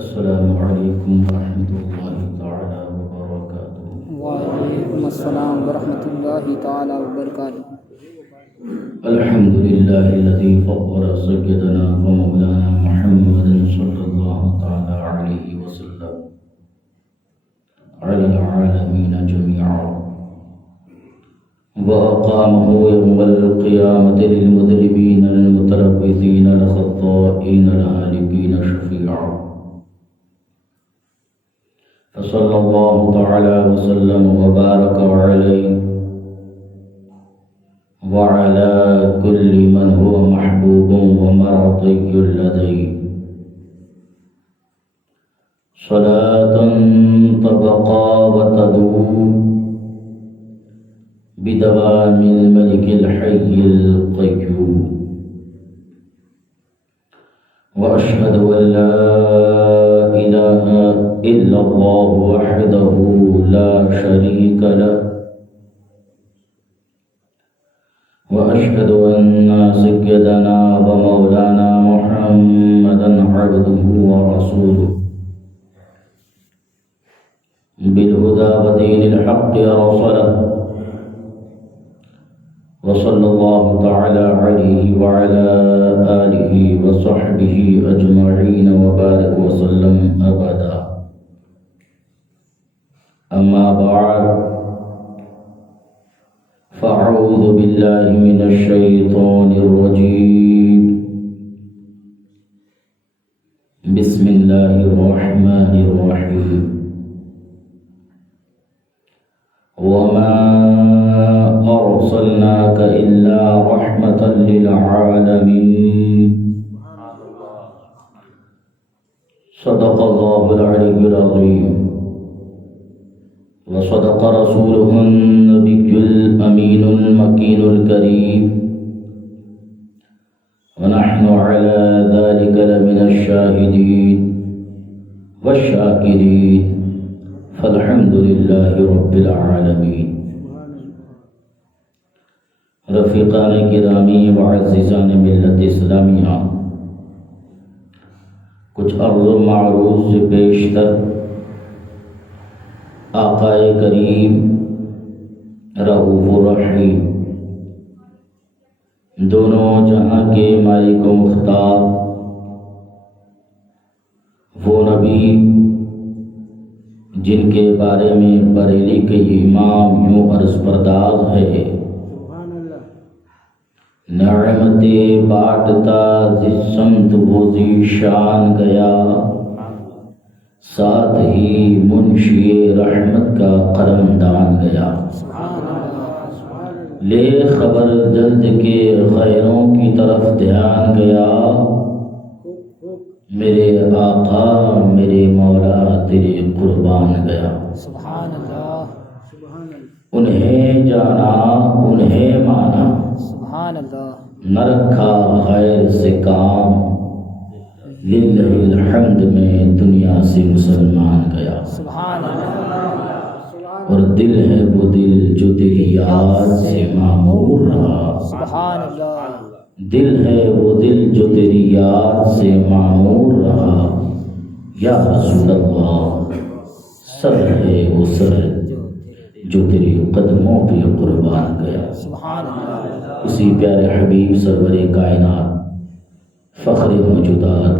السلام علیکم ورحمۃ اللہ تعالی وبرکاتہ۔ وعلیکم السلام ورحمۃ اللہ تعالی وبرکاتہ۔ الحمد للہ الذی فضل سیدنا ومولانا محمد صلی اللہ تعالی علیہ وسلم علی العالمین جميعا وأقامه يوم القيامة للمذنبين المتلبسين الخطائين الهالكين شفيعا، فصلى الله تعالى وسلم وبارك عليه وعلى كل من هو محبوب ومرضي لديه، صلاة تبقى وتدوم بدوام الملك الحي القيوم، وأشهد أن لا إله إلا الله وحده لا شريك له، وأشهد أن سيدنا ومولانا محمدا عبده ورسوله بالهدى ودين الحق أرسله، وصلى الله تعالى عليه وعلى آله وصحبه أجمعين وبارك وسلم أبدا. أما بعد، فأعوذ بالله من الشيطان الرجيم، بسم الله الرحمن الرحيم. وما أرسلناك إلا رحمة للعالمين، صدق الله العلي العظيم، وصدق رسوله النبي الأمين المكين الكريم، ونحن على ذلك لمن الشاهدين والشاكرين، فالحمد لله رب العالمين. رفیقان گرامی وعزیزان ملت اسلامیہ، کچھ عرض و معروض سے بیشتر آقا کریم رؤوف الرحیم، دونوں جہاں کے مالک و مختار، وہ نبی جن کے بارے میں بریلی کے امام یوں عرض پرداز ہے، نعمت بانٹتا جس سمت وہ ذی شان گیا، ساتھ ہی منشی رحمت کا قلم دان گیا، لے خبر جلد کے غیروں کی طرف دھیان گیا، میرے آقا میرے مولا تیرے قربان گیا. انہیں جانا انہیں مانا، نہ رکھا غیر سے کام، للہ الحمد میں دنیا سے مسلمان گیا. اور دل ہے وہ دل جو تیری یاد سے معمور رہا، دل ہے وہ دل جو تیری یاد سے معمور رہا، یا رسول اللہ سر ہے وہ سر جو تیری قدموں پہ قربان گیا. اسی پیارے حبیب سرور کائنات فخر موجودات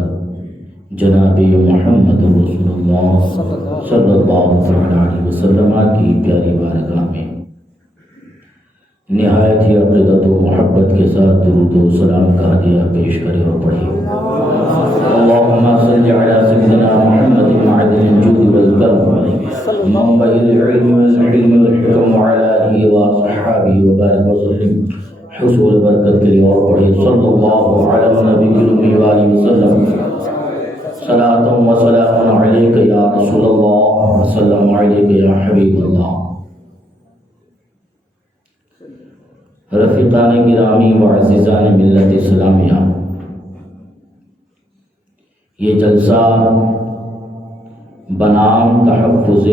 جناب محمد رسول اللہ صلی اللہ علیہ وسلم کی پیاری بارگاہ میں نہایت ہی عقیدت و محبت کے ساتھ درود و سلام کا ہدیہ پیش کرے اور پڑھے. اللہم صلی علی سیدنا محمد معدن الجود والکرم، منبع العلم والحلم والحکم، وعلی آلہ وصحبہ وبارک وسلم. حصول برکت کے لیے اور پڑھے صلی اللہ علی النبی الامی وآلہ وسلم. صلاۃ و سلام علیک یا رسول اللہ، وسلام علیک یا حبیب اللہ. رفیقان گرامی وعزیزان ملت اسلامیہ، یہ جلسہ بنام تحفظ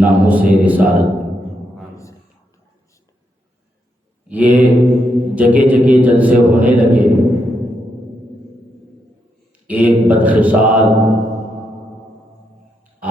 ناموس رسالت، یہ جگہ جگہ جلسے ہونے لگے. ایک بدخصال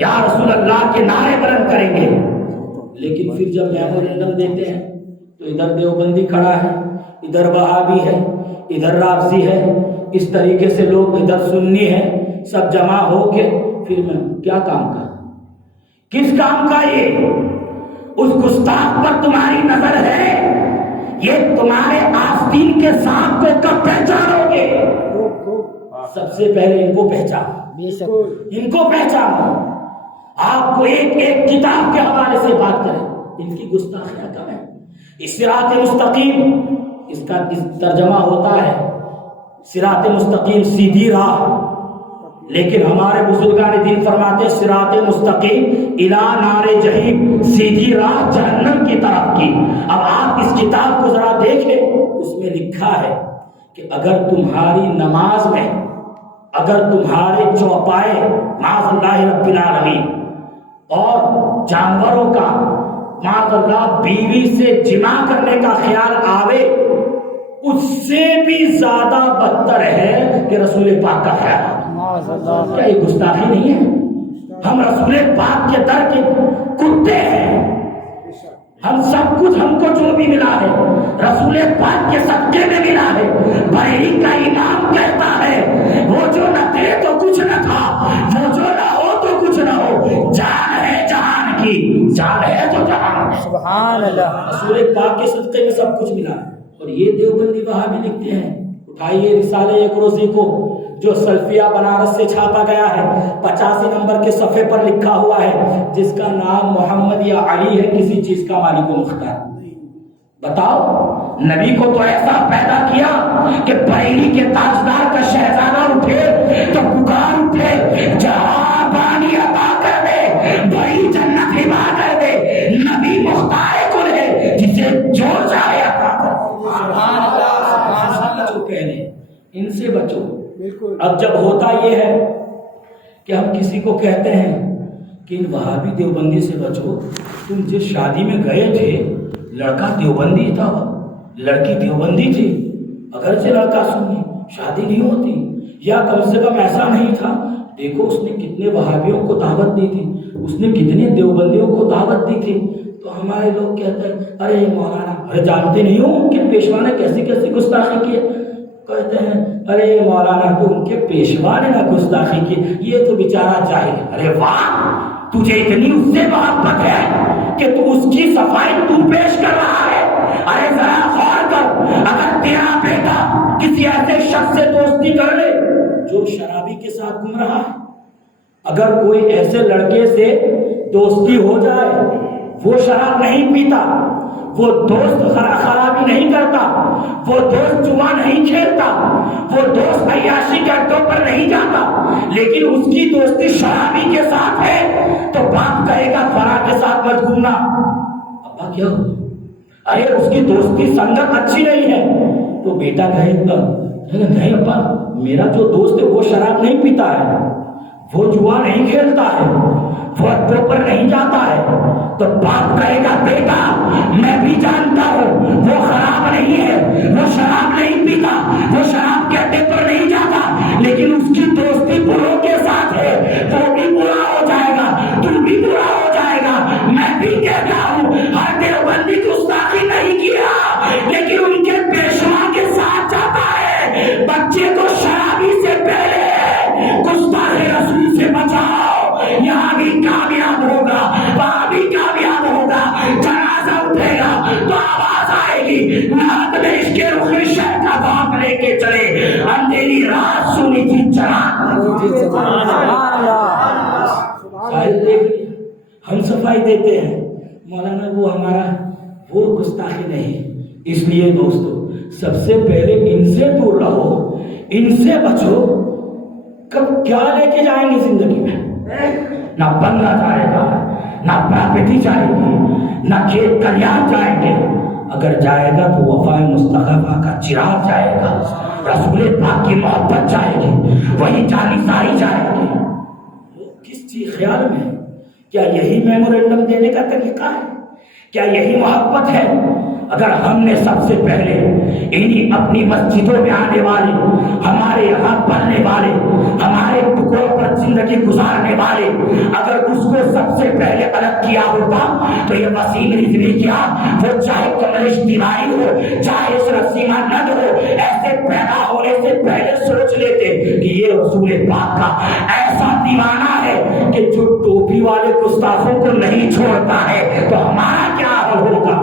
یا رسول اللہ کے نعرے بلند کریں گے، لیکن پھر جب میمورینڈم دیتے ہیں تو ادھر دیوبندی کھڑا ہے، ادھر وہابی ہے، ادھر رافضی ہے، اس طریقے سے لوگ ادھر سنی ہے، سب جمع ہو کے پھر میں کیا کام کا، کس کام کا؟ یہ اس گستاخ پر تمہاری نظر ہے؟ یہ تمہارے آستین کے ساتھ کو کب پہچانو گے؟ سب سے پہلے ان کو پہچانو، ان کو پہچانو۔ آپ کو ایک ایک کتاب کے حوالے سے بات کریں، ان کی گستاخیاں کم ہے۔ صراط مستقیم، اس کا ترجمہ ہوتا ہے صراط مستقیم سیدھی راہ، لیکن ہمارے بزرگان دین فرماتے صراط مستقیم الی نار جہنم، سیدھی راہ جہنم کی طرف کی۔ اب آپ اس کتاب کو ذرا دیکھیں، اس میں لکھا ہے کہ اگر تمہاری نماز میں، اگر تمہارے چوپائے معاذ اللہ رب العالمین اور جانوروں کا معاذ اللہ بیوی سے جمع کرنے کا خیال آوے، اس سے بھی زیادہ بدتر ہے کہ رسول پاک کا خیال۔ کیا یہ گستاخی نہیں ہے؟ ہم رسول پاک کے در کے کتے ہیں، ہم سب کچھ، ہم کو جو بھی ملا ہے رسول پاک کے صدقے میں ملا ہے۔ بحری کا امام کہتا ہے وہ جو نہ دے تو کچھ نہ تھا، وہ جو نہ ہو تو کچھ نہ ہو، جان ہے جہان کی، جان ہے تو جہان ہے۔ سبحان اللہ۔ رسول پاک کے صدقے میں سب کچھ ملا ہے۔ اور یہ دیوبندی وہابی لکھتے ہیں، اٹھائیے رسالہ ایک روزی کو جو سلفیہ بنارس سے چھاپا گیا ہے، 85 نمبر کے صفحے پر لکھا ہوا ہے، جس کا نام محمد یا علی ہے، کسی چیز کا مالک و مختار۔ بتاؤ، نبی کو تو ایسا پیدا کیا کہ بریلی کے تاجدار کا شہزادہ اٹھے تو پکار اٹھے، جہاں پانی عطا کر دے، بڑی جنت ہبا کر دے، نبی مختار کل ہے جسے جو چاہے عطا کر دے۔ سبحان اللہ، سبحان اللہ۔ جو کہہ رہے ہیں ان سے بچو۔ اب جب ہوتا یہ ہے کہ ہم کسی کو کہتے ہیں کہ ان وہابی دیوبندی سے بچو، تم جس شادی میں گئے تھے لڑکا دیوبندی تھا، لڑکی دیوبندی تھی، اگرچہ لڑکا سنی، شادی نہیں ہوتی، یا کم سے کم ایسا نہیں تھا، دیکھو اس نے کتنے وہابیوں کو دعوت دی تھی، اس نے کتنے دیوبندیوں کو دعوت دی تھی۔ تو ہمارے لوگ کہتے ہیں ارے مولانا، ارے جانتے نہیں ہو ان کے پیشوا نے کیسی کیسی گستاخی کی ہے؟ کہتے ہیں ارے مولانا کو ان کے پیشوا نے نہ گستاخی کی، یہ تو بیچارہ جاہل۔ ارے واہ، تجھے اتنی اس سے محبت ہے کہ تو اس کی صفائی تو پیش کر رہا ہے۔ ارے ذرا غور کر، اگر تیرا بیٹا کسی ایسے شخص سے دوستی کر لے جو شرابی کے ساتھ گھوم رہا ہے، اگر کوئی ایسے لڑکے سے دوستی ہو جائے، وہ شراب نہیں پیتا، وہ دوست خرابی نہیں کرتا، وہ دوست جوا نہیں کھیلتا، وہ دوست عیاشی کے اڈوں پر نہیں جاتا، لیکن اس کی دوستی شرابی کے ساتھ ہے، تو باپ کہے گا فلاں کے ساتھ مت گھومنا۔ ابا کیا ہو؟ ارے اس کی دوستی سنگت اچھی نہیں ہے، تو بیٹا کہے گا نہیں ابا، میرا جو دوست ہے وہ شراب نہیں پیتا ہے، وہ جوا نہیں کھیلتا ہے، وہ اڈوں پر نہیں جاتا ہے، تو باپ کہے گا بیٹا میں بھی جانتا ہوں وہ خراب نہیں ہے، وہ شراب نہیں پیتا، وہ شراب کے اڈے پر نہیں جاتا، لیکن اس کی دوستی بروں کے ساتھ ہے، وہ بھی برا ہو جائے گا، تو بھی برا ہو جائے گا۔ میں بھی کہتا ہوں ہر دیوبندی گستاخی نہیں کیا، لیکن ان کے پیشوا کے ساتھ جاتا ہے۔ بچے کو شرابی سے پہلے گستاخ رسول سے بچاؤ، یہاں بھی کامیاب ہوگا، وہاں بھی کامیاب ہوگا۔ جنازہ اٹھے گا تو آواز آئے گی، نعت میں اس کے رخ شہر کا باپ لے کے چلے، اندھیری رات سنی تھی چراغ۔ ہم صفائی دیتے ہیں مولانا، وہ ہمارا وہ گستاخی نہیں۔ اس لیے دوستو سب سے پہلے ان سے دور رہو، ان سے بچو۔ کب کیا لے کے جائیں گے زندگی میں؟ نہ بنگلہ جائے گا، نہ پراپرٹی جائے گی، نہ کھیت کھلیان جائیں گے، اگر جائے گا تو وفا مصطفیٰ کا چراغ جائے گا، رسول پاک کی محبت جائے گی، وہی جانثاری جائے گی۔ کس چیز خیال میں؟ کیا یہی میمورینڈم دینے کا طریقہ ہے؟ کیا یہی محبت ہے؟ اگر ہم نے سب سے پہلے انہی اپنی مسجدوں میں آنے والے، ہمارے یہاں پڑھنے والے، ہمارے ٹکڑوں پر زندگی زندگی گزارنے والے اگر اس کو سب سے پہلے الگ کیا ہوتا تو یہ وسیم رضوی کیا وہ چاہے کملیش تیواری ہو چاہے اشرف سیما ند ہو ایسے پیدا ہونے سے پہلے سوچ لیتے کہ یہ رسول پاک کا ایسا دیوانہ ہے کہ جو ٹوپی والے گستاخوں کو نہیں چھوڑتا ہے تو ہمارا کیا ہوگا.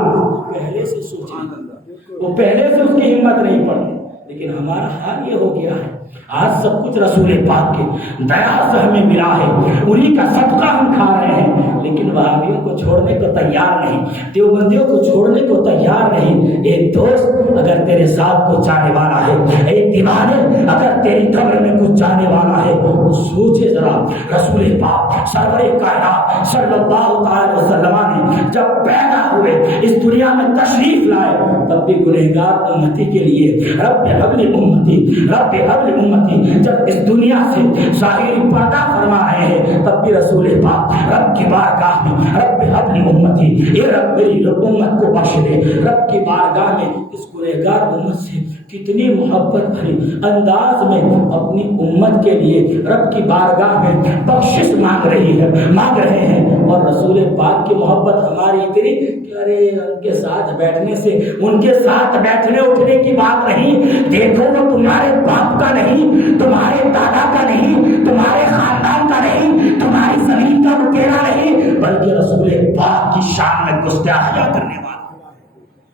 پہلے سے سوچیں وہ پہلے سے اس کی ہمت نہیں پڑی. لیکن ہمارا حال یہ ہو گیا ہے آج سب کچھ رسول پاک کے دیا سے ہمیں ملا ہے انہی کا صدقہ ہم کھا رہے ہیں. لیکن وہابیوں کو چھوڑنے کو تیار نہیں دیوبندیوں کو چھوڑنے کو تیار نہیں. ایک دوست اگر تیرے ساتھ کچھ جانے والا ہے ایک دیوانے اگر تیری قبر میں کچھ جانے والا ہے وہ سوچے ذرا رسول پاک سرور کائنات صلی اللہ تعالی وسلم نے جب پیدا ہوئے اس دنیا میں تشریف لائے تب بھی گنہگار امتی کے لیے رب حبل امتی رب حبل امتی جب اس دنیا سے ظاہری پردہ فرما رہے ہیں تب بھی رسول پاک رب کی بارگاہ میں رب حبل امتی اے رب میری امت کو بخش دے. رب کی بارگاہ میں اس گنہگار امت سے کتنی محبت بھری انداز میں اپنی امت کے لیے رب کی بارگاہ میں بخشش مانگ رہے ہیں. اور رسول پاک کی محبت ہماری اتنی کہ ارے ان کے ساتھ بیٹھنے سے ان کے ساتھ بیٹھنے اٹھنے کی بات نہیں. دیکھو وہ تمہارے باپ کا نہیں تمہارے دادا کا نہیں تمہارے خاندان کا نہیں تمہاری زمین کا لٹیرا نہیں بلکہ رسول پاک کی شان میں گستاخیاں کرنے والا.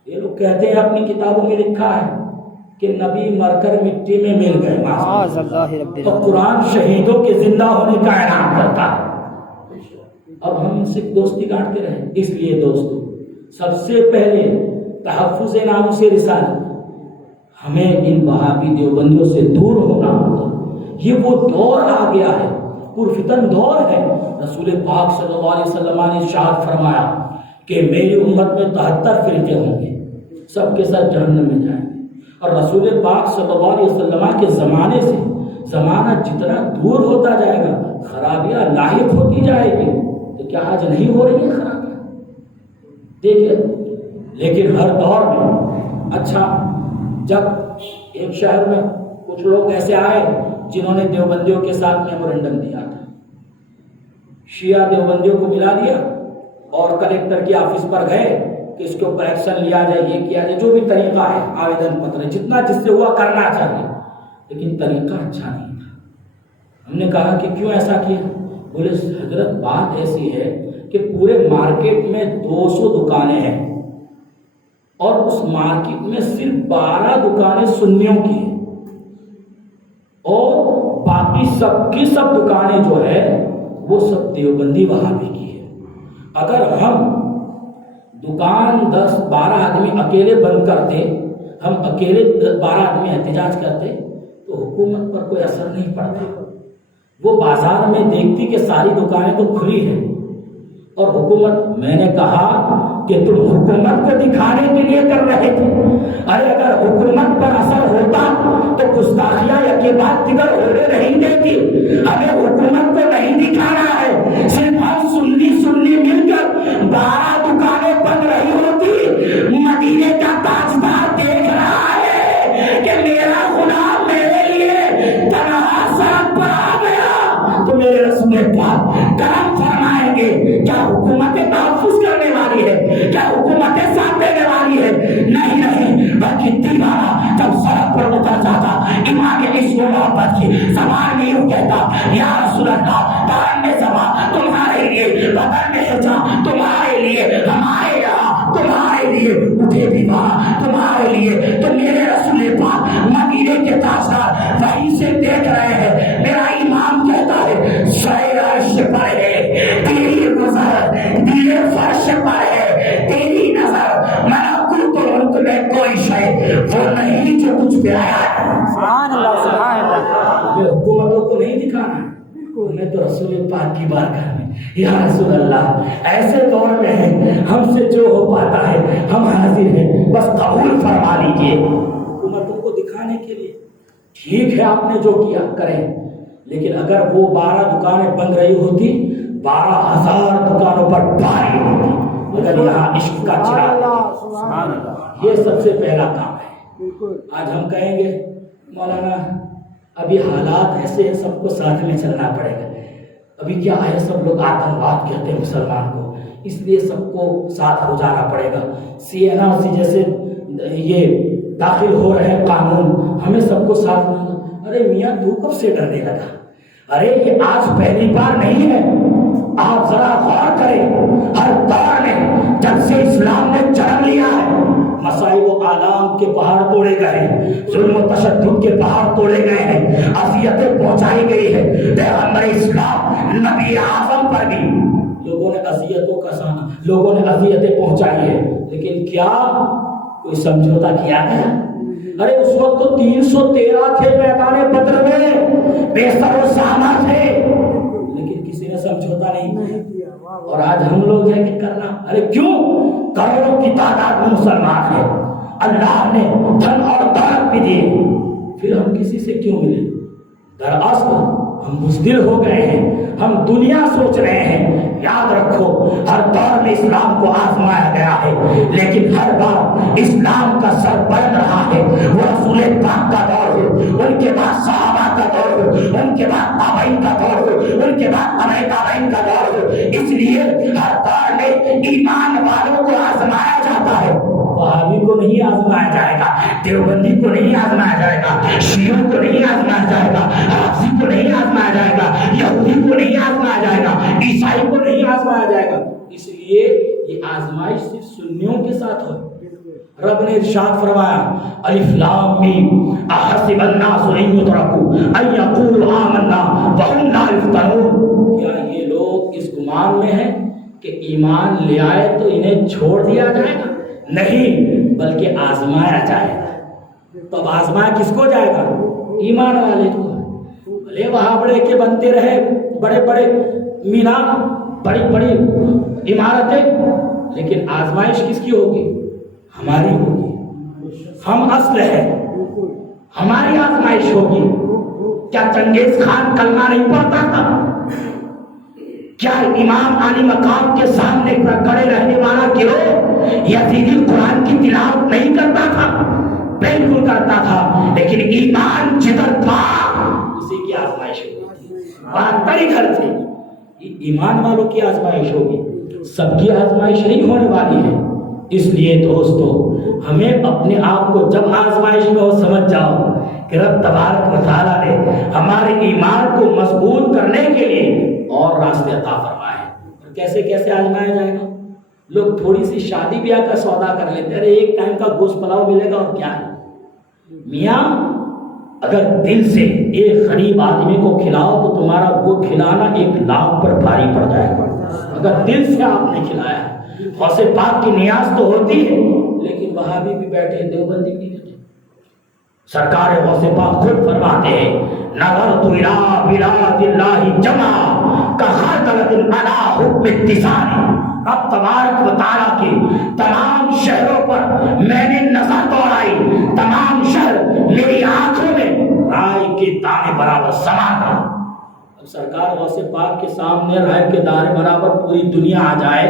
یہ لوگ کہتے ہیں اپنی کتابوں میں لکھا ہے کہ نبی مر کر مٹی میں مل گئے تو قرآن شہیدوں کے زندہ ہونے کا اعلان کرتا ہے. اب ہم ان سے دوستی کاٹتے رہیں. اس لیے دوستو سب سے پہلے تحفظ نام سے رسالت ہمیں ان وہابی دیوبندیوں سے دور ہونا ہوگا. یہ وہ دور آ گیا ہے پرفتن دور ہے. رسول پاک صلی اللہ علیہ وسلم نے ارشاد فرمایا کہ میری امت میں 73 فرقے ہوں گے سب کے ساتھ جہنم میں جائیں گے. اور رسول پاک صلی اللہ علیہ وسلم کے زمانے سے زمانہ جتنا دور ہوتا جائے گا خرابیاں لاحق ہوتی جائے گی. تو کیا آج نہیں ہو رہی ہے خرابیاں؟ دیکھیے لیکن ہر دور میں اچھا جب ایک شہر میں کچھ لوگ ایسے آئے جنہوں نے دیوبندیوں کے ساتھ میمورنڈم دیا تھا. شیعہ دیوبندیوں کو ملا دیا اور کلیکٹر کے آفس پر گئے کہ اس کے اوپر ایکشن لیا جائے یہ کیا جائے جو بھی طریقہ ہے آویدن پتر جتنا جس سے ہوا کرنا چاہیے. لیکن طریقہ اچھا نہیں تھا. ہم نے کہا کہ کیوں ایسا کیا؟ بولے حضرت بات ایسی ہے کہ پورے مارکیٹ میں 200 دکانیں ہیں اور اس مارکیٹ میں صرف 12 دکانیں سنیوں کی ہیں اور باقی سب کی سب دکانیں جو ہے وہ سب دیوبندی وہابی کی ہے. اگر ہم دکان 10-12 آدمی اکیلے بند کرتے ہم اکیلے 12 آدمی احتجاج کرتے تو حکومت پر کوئی اثر نہیں پڑتا. وہ بازار میں دیکھتی کہ ساری دکانیں تو کھلی ہیں اور حکومت میں نے کہا کہ تم حکومت کو دکھانے کے لیے کر رہے تھے. ارے اگر حکومت پر اثر ہوتا تو گستاخیاں یکے بعد دیگر ہونے نہیں دیتی. ہمیں حکومت کو نہیں دکھانا ہے صرف ہم سنی مل کر 12 دکانیں بند رہی ہوتی. مدینے کا تاجدار دیکھ رہا ہے کہ میرا غلام میرے لیے تنہا سڑک پر آ گیا تو میرے رسول پاک کرم فرمائیں گے. کیا حکومت تحفظ کرنے والی ہے؟ کیا حکومت ساتھ دینے والی ہے؟ نہیں بلکہ دیوانہ جب سڑک پر اتر جاتا امام عشق و محبت کی زبان میں یوں کہتا یا رسول اللہ کرم میں زبان تمہارے لیے بدن میں حجا تمہارے لیے ہمارے یہاں تمہارے لیے اٹھے دیوانہ تمہارے لیے. تو میرے رسول پاک مدینے کے تاجدار وہیں سے دیکھ رہے ہیں. میرا امام کہتا ہے سائے عرش پر ہے تیری نظر دیے فرش پر ہے تیری نظر ملکوت ملک میں کوئی شے وہ نہیں جو کچھ پہ آیا ہے. سبحان اللہ سبحان اللہ. ہمیں حکومتوں کو نہیں دکھانا ہے ہمیں تو رسول پاک کی بارگاہ میں یا رسول اللہ ایسے دور میں ہیں ہم سے جو ہو پاتا ہے ہم حاضر ہیں بس قبول فرما لیجیے. حکومتوں کو دکھانے کے لیے ٹھیک ہے آپ نے جو کیا کریں لیکن اگر وہ 12 دکانیں بند رہی ہوتی 12,000 دکانوں پر بھاری ہوتی. اگر یہاں عشق کا چراغ یہ سب سے پہلا کام ہے. آج ہم کہیں گے مولانا ابھی حالات ایسے ہیں سب کو ساتھ میں چلنا پڑے گا. ابھی کیا ہے، سب لوگ آتنکواد کہتے ہیں مسلمان کو، اس لیے سب کو ساتھ ہو جانا پڑے گا۔ CNRC جیسے یہ داخل ہو رہے ہیں قانون، ہمیں سب کو ساتھ ہونا۔ ارے میاں تو کب سے ڈرنے لگا؟ ارے یہ آج پہلی بار نہیں ہے، آپ ذرا غور کریں، ہر دور میں جب سے اسلام نے جنم لیا ہے مسائل و آلام کے پہاڑ توڑے گئے ہیں، ظلم و تشدد کے پہاڑ توڑے گئے ہیں، اذیتیں پہنچائی گئی ہے۔ پیغمبر اسلام نبی اعظم پر بھی لوگوں نے اذیتیں پہنچائی ہے، لیکن کیا کوئی سمجھوتا کیا گیا؟ ارے اس وقت تو 313 تھے میدان بدر میں، بے سر و ساماں تھے، لیکن کسی نے سمجھوتا نہیں کیا۔ اور آج ہم لوگ ہیں کہ کرنا، ارے کیوں؟ کروڑوں کی تعداد میں مسلمان ہیں، اللہ نے دھن اور دولت بھی دیے، پھر ہم کسی سے کیوں ملے؟ دراصل ہم بزدل ہو گئے ہیں، ہم دنیا سوچ رہے ہیں۔ یاد رکھو ہر دور میں اسلام کو آزمایا گیا ہے، لیکن ہر بار اسلام کا سر بلند رہا ہے۔ وہ رسول پاک کا دور ہو، ان کے بعد صحابہ کا دور ہو، ان کے بعد تابعین کا دور ہو، ان کے بعد تبع تابعین کا دور ہو، اس لیے ہر دور میں ایمان والوں کو آزمایا جاتا ہے۔ وہابی کو نہیں آزمایا جائے گا، دیوبندی کو نہیں آزمایا جائے گا، شیعوں کو نہیں آزمایا جائے گا، حافظی کو نہیں آزمایا جائے گا، یہودی کو نہیں آزمایا جائے گا، عیسائی کو نہیں آزمایا جائے گا۔ اس لیے یہ آزمائش صرف سنیوں کے ساتھ ہو۔ رب نے ارشاد فرمایا الف لام میم احسب الناس ان یترکوا ان یقولوا آمنا وهم لا یفتنون۔ کیا یہ لوگ اس گمان میں ہیں کہ ایمان لے آئے تو انہیں چھوڑ دیا جائے گا؟ نہیں، بلکہ آزمایا جائے گا۔ تو اب آزمایا کس کو جائے گا؟ ایمان والے کو۔ بھلے وہاں بڑے کے بنتے رہے بڑے بڑے مینار، بڑی بڑی عمارتیں، لیکن آزمائش کس کی ہوگی؟ ہماری ہوگی۔ ہم اصل ہے، ہماری آزمائش ہوگی۔ کیا چنگیز خان کلمہ نہیں پڑھتا تھا؟ کیا امام علی مقام کے سامنے کھڑے رہنے والا گروہ یزیدی قرآن کی تلاوت نہیں کرتا تھا؟ بالکل کرتا تھا، لیکن ایمان جدھر تھا اسی کی آزمائش ہوگی۔ 72 گھر تھے، ایمان والوں کی آزمائش ہوگی، سب کی آزمائش نہیں ہونے والی ہے۔ اس لیے دوستو ہمیں اپنے آپ کو جب آزمائش میں ہو سمجھ جاؤ کہ رب تبارک و تعالیٰ نے ہمارے ایمان کو مضبوط کرنے کے لیے اور راستے عطا فرمائے۔ اور کیسے کیسے آزمایا جائے گا؟ لوگ تھوڑی سی شادی بیاہ کا سودا کر لیتے ہیں، ارے ایک ٹائم کا گوشت پلاؤ ملے گا اور کیا ہے؟ میاں اگر دل سے ایک غریب آدمی کو کھلاؤ تو تمہارا وہ کھلانا 1 لاکھ پر بھاری پڑ جائے گا، اگر دل سے آپ نے کھلایا۔ غوث پاک کی نیاز تو ہوتی ہے، لیکن وہابی بھی بیٹھے، دیوبندی بھی بیٹھے۔ سرکار غوث پاک خود فرماتے ہیں نظرت الی بلاد اللہ جمعا کخردلۃ علی حکم اتصال۔ اب تبارک و تعالیٰ کے تمام شہروں پر میں نے نظر دوڑائی، تمام شہر میری آنکھوں میں رائے کے دانے برابر سما گئے۔ اب سرکار غوث پاک کے سامنے رائے کے دانے برابر پوری دنیا آ جائے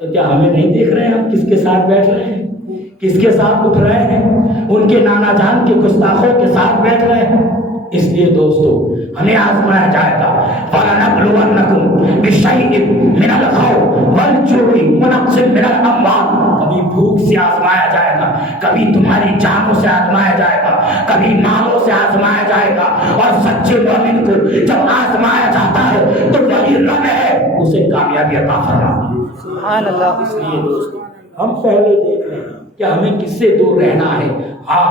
تو کیا ہمیں نہیں دیکھ رہے ہیں ہم کس کے ساتھ بیٹھ رہے ہیں، کس کے ساتھ اٹھ رہے ہیں؟ ان کے نانا جان کے گستاخوں کے ساتھ بیٹھ رہے ہیں۔ اس لیے دوستو ہمیں آزمایا جائے گا۔ وَلَنَبْلُوَنَّكُمْ بِشَيْءٍ مِّنَ الْخَوْفِ وَالْجُوعِ وَنَقْصٍ مِّنَ الْأَمْوَالِ۔ کبھی بھوک سے آزمایا جائے گا، کبھی تمہاری جانوں سے آزمایا جائے گا، کبھی مالوں سے آزمایا جائے گا۔ اور سچے مومن کو جب آزمایا جاتا ہے تو وہی رب ہے اسے کامیابی عطا فرماتا ہے۔ سبحان اللہ۔ اس لیے دوستو ہم پہلے دیکھ رہے ہیں کہ ہمیں کس سے دور رہنا ہے۔ ہاں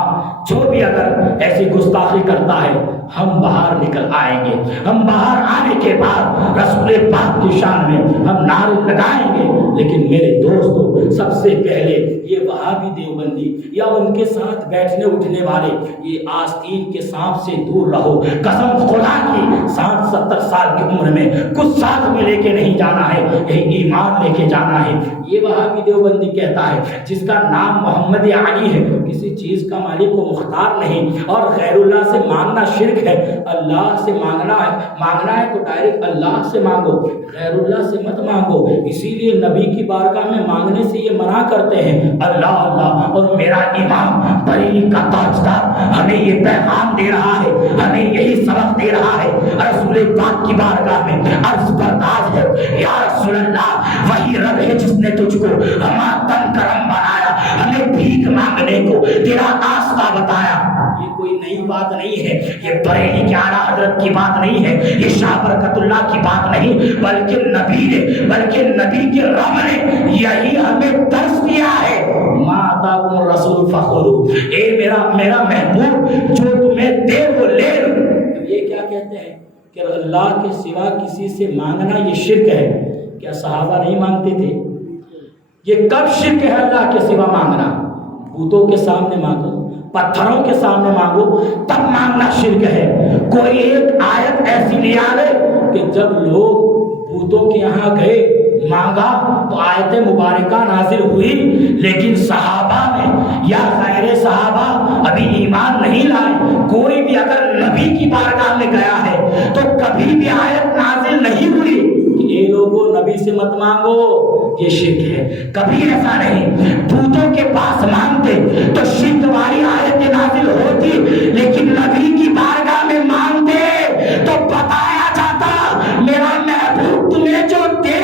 جو بھی اگر ایسی گستاخی کرتا ہے ہم باہر نکل آئیں گے، ہم باہر آنے کے بعد رسول پاک کی شان میں ہم نعرے لگائیں گے۔ لیکن میرے دوستو سب سے پہلے یہ وہابی دیوبندی یا ان کے ساتھ بیٹھنے اٹھنے والے یہ آستین کے سانپ سے دور رہو۔ قسم خدا کی 60-70 سال کی عمر میں کچھ ساتھ میں لے کے نہیں جانا ہے، یہی ایمان لے کے جانا ہے۔ یہ وہابی دیوبندی کہتا ہے جس کا نام محمد علی ہے کسی چیز کا مالک و مختار نہیں، اور غیر اللہ سے مانگنا شرک ہے۔ اللہ سے مانگنا ہے تو ڈائریکٹ اللہ سے مانگو، غیر اللہ سے مت مانگو۔ اسی لیے نبی کی بارگاہ میں مانگنے سے یہ منع کرتے ہیں۔ اللہ اللہ اور میرا امام بریلی کا تاجدار ہمیں یہ پیغام دے رہا ہے، ہمیں یہی سبق دے رہا ہے۔ رسول پاک پاک کی بارگاہ میں عرض برداشت ہے، یا رسول اللہ وہی رب ہے جس نے تجھ کو ہمارا تن کرم بنایا، ہمیں بھیک مانگنے کو تیرا راستہ بتایا۔ یہ کوئی نئی بات نہیں ہے، یہ بریلی کے اعلیٰ حضرت کی بات نہیں ہے، یہ شاہ برکت اللہ کی بات نہیں، بلکہ نبی نے، بلکہ نبی کے رب نے یہی ہمیں درس دیا ہے، ما آتاکم الرسول فخذوہ، اے میرا محبوب جو تمہیں دے وہ لے لو۔ یہ کیا کہتے ہیں کہ اللہ کے سوا کسی سے مانگنا یہ شرک ہے؟ کیا صحابہ نہیں مانگتے تھے؟ یہ کب شرک ہے اللہ کے سوا مانگنا؟ بتوں کے سامنے مانگو، پتھروں کے سامنے مانگو تب مانگنا شرک ہے۔ کوئی ایک آیت ایسی لے آئے کہ جب لوگ بتوں کے یہاں گئے مانگا تو آیت مبارکہ نازل ہوئی، لیکن صحابہ نے یا غیر صحابہ ابھی ایمان نہیں لائے، کوئی بھی اگر نبی کی بارگاہ میں گیا ہے تو کبھی بھی آیت نازل نہیں ہوئی کہ اے لوگوں نبی سے مت مانگو، یہ شرک ہے، کبھی ایسا نہیں۔ بتوں کے پاس مانگتے تو شرک والی آیت نازل ہوتی، لیکن نبی کی بارگاہ میں مانگتے تو بتایا جاتا میرا محبوب تمہیں جو دے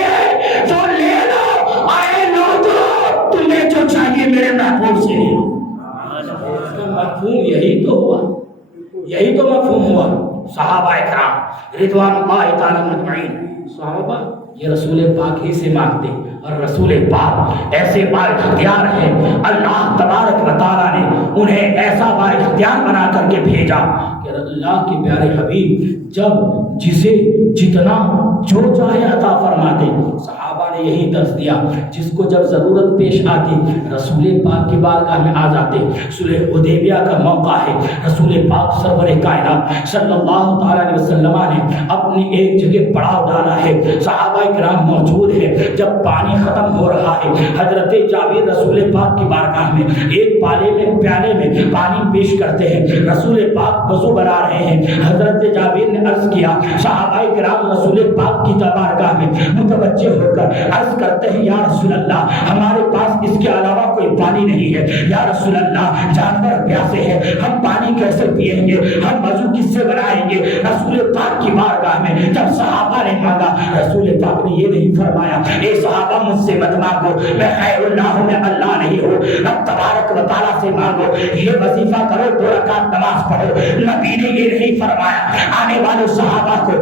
تو لے لو، اے لوگوں تمہیں جو چاہیے میرے محبوب سے لے لو۔ اس کا مفہوم یہی تو ہوا، یہی تو مفہوم ہوا۔ صحابہ اکرام رضوان اللہ تعالی مجمعین، صحابہ یہ رسول پاک ہی سے مانگتے، اور رسول پاک ایسے بااختیار ہیں، اللہ تبارک و تعالیٰ نے انہیں ایسا بااختیار بنا کر کے بھیجا کہ اللہ کے پیارے حبیب جب جسے جتنا جو چاہے عطا فرماتے۔ صحابہ نے یہی درس دیا، جس کو جب ضرورت پیش آتی رسول پاک کی بارگاہ میں آ جاتے۔ صلح حدیبیہ کا موقع ہے، رسول پاک سرور کائنات صلی اللہ تعالیٰ علیہ وسلم نے اپنی ایک جگہ پڑاؤ ڈالا ہے، صحابہ کرام موجود ہیں، جب پانی ختم ہو رہا ہے حضرت جابر رسول پاک کی بارگاہ میں ایک پیالے میں پانی پیش کرتے ہیں، رسول پاک وضو بنا رہے ہیں، حضرت جابر نے عرض کیا، صحابہ کرام رسول پاک کی بارگاہ میں متوجہ ہو کر عرض کرتے ہیں، یا رسول اللہ ہمارے پاس اس کے علاوہ کوئی پانی نہیں ہے، یا رسول اللہ جانور پیاسے ہیں، ہم پانی کیسے پیئیں گے، ہم وضو کس سے بنائیں گے؟ رسول پاک کی بارگاہ میں جب صحابہ نے مانگا، رسول پاک نے یہ نہیں فرمایا اے صحابہ مجھ سے مت مانگو، میں خیر اللہ ہوں، میں اللہ نہیں ہوں، رب تبارک و تعالیٰ سے مانگو، یہ وظیفہ کرو، 2 رکعت نماز پڑھو۔ نبی نے یہ نہیں فرمایا، آنے والے صحابہ کو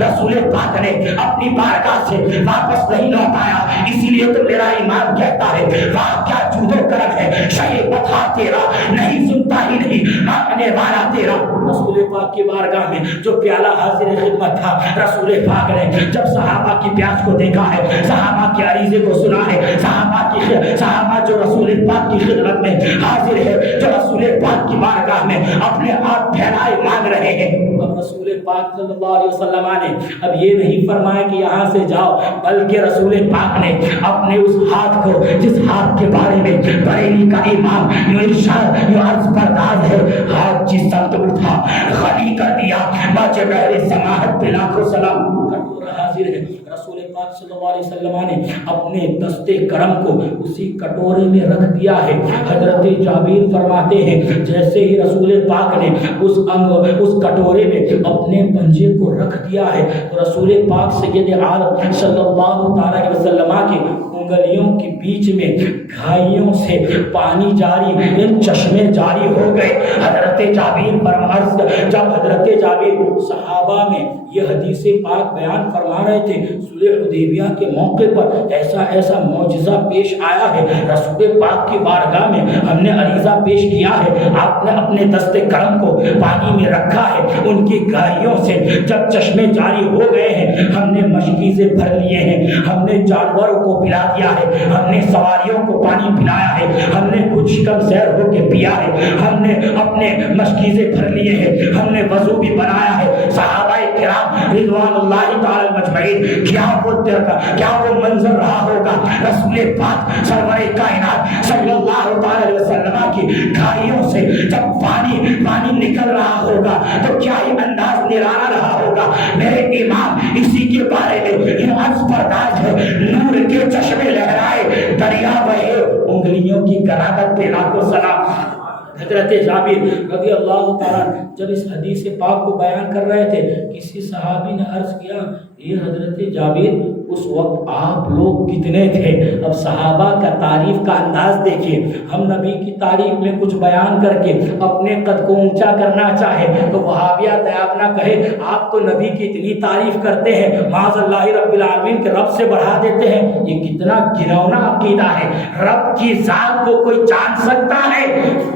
رسول پاک نے اپنی بارگاہ سے واپس نہیں لوٹایا، اسی لیے تو میرا ایمان کہتا ہے واہ کیا جود و کرم ہے، شہ پتھا تیرا نہیں سنتا ہی نہیں مانگنے والا تیرا۔ رسول پاک کی بارگاہ میں جو پیالہ حاضر خدمت تھا، رسول پاک نے جب صحابہ کی پیاس کو دیکھا ہے، صحابہ کے عریضے کو سنا ہے، صحابہ جو رسول پاک کی خدمت میں حاضر ہے، جو رسول پاک کی بارگاہ میں اپنے ہاتھ پھیلائے مانگ رہے ہیں، اب رسول پاک صلی اللہ علیہ وسلم نے اب یہ نہیں فرمایا کہ یہاں سے جاؤ، بلکہ رسول پاک نے اپنے اس ہاتھ کو، جس ہاتھ کے بارے میں بریلی کا امام یوں عرض بردار ہے، ہاتھ جس سمت اٹھا خالی کر دیا، باچے بہر سماحت پہ لاکھوں سلام حاضر ہے۔ رسول پاک صلی اللہ علیہ وسلم نے اپنے دستے کرم کو اسی کٹورے میں رکھ دیا ہے۔ حضرت جابر فرماتے ہیں جیسے ہی رسول پاک نے اس کٹورے میں اپنے پنجے کو رکھ دیا ہے تو رسول پاک سید عالم صلی اللہ تعالیٰ علیہ وسلم کی انگلیوں کے بیچ میں گھائیوں سے پانی جاری، چشمے جاری ہو گئے۔ حضرت جابر صحابہ میں یہ حدیث پاک بیان فرما رہے تھے، صلح حدیبیہ کے موقع پر ایسا معجزہ پیش آیا ہے، رسول پاک کی بارگاہ میں ہم نے عریضہ پیش کیا ہے، آپ نے اپنے دست کرم کو پانی میں رکھا ہے، ان کی گھائیوں سے جب چشمے جاری ہو گئے ہیں، ہم نے مشکیزیں بھر لیے ہیں، ہم نے جانوروں کو پلا دیا ہے، ہم نے سواریوں کو پانی پلایا ہے، ہم نے خود شکم سیر ہو کے پیا ہے، ہم نے اپنے مشکیزیں بھر لیے ہیں، ہم نے وضو بھی بنایا ہے۔ صحابہ کرام رضوان اللہ تعالی مجمعین، کیا وہ منظر رہا ہوگا رسول پاک سرور کائنات صلی اللہ تعالی علیہ وسلم کی گھائیوں سے جب پانی نکل رہا ہوگا تو کیا ہی انداز نرالا رہا ہوگا۔ میرے امام اسی کے بارے میں عرض برداشت ہے، نور کے چشمے لہرائے دریا بہے، انگلیوں کی گراگت پہ لاکھوں سلام۔ حضرت جابر رضی اللہ تعالیٰ جب اس حدیث پاک کو بیان کر رہے تھے، کسی صحابی نے عرض کیا، یہ حضرت جابر اس وقت آپ لوگ کتنے تھے؟ اب صحابہ کا تعریف کا انداز دیکھیے، ہم نبی کی تعریف میں کچھ بیان کر کے اپنے قد کو اونچا کرنا چاہے تو وہابیہ دیابنا کہے آپ تو نبی کی اتنی تعریف کرتے ہیں، معاذ اللہ رب العالمین کے رب سے بڑھا دیتے ہیں۔ یہ کتنا گھنونا عقیدہ ہے۔ رب کی ذات کو کوئی جان سکتا ہے؟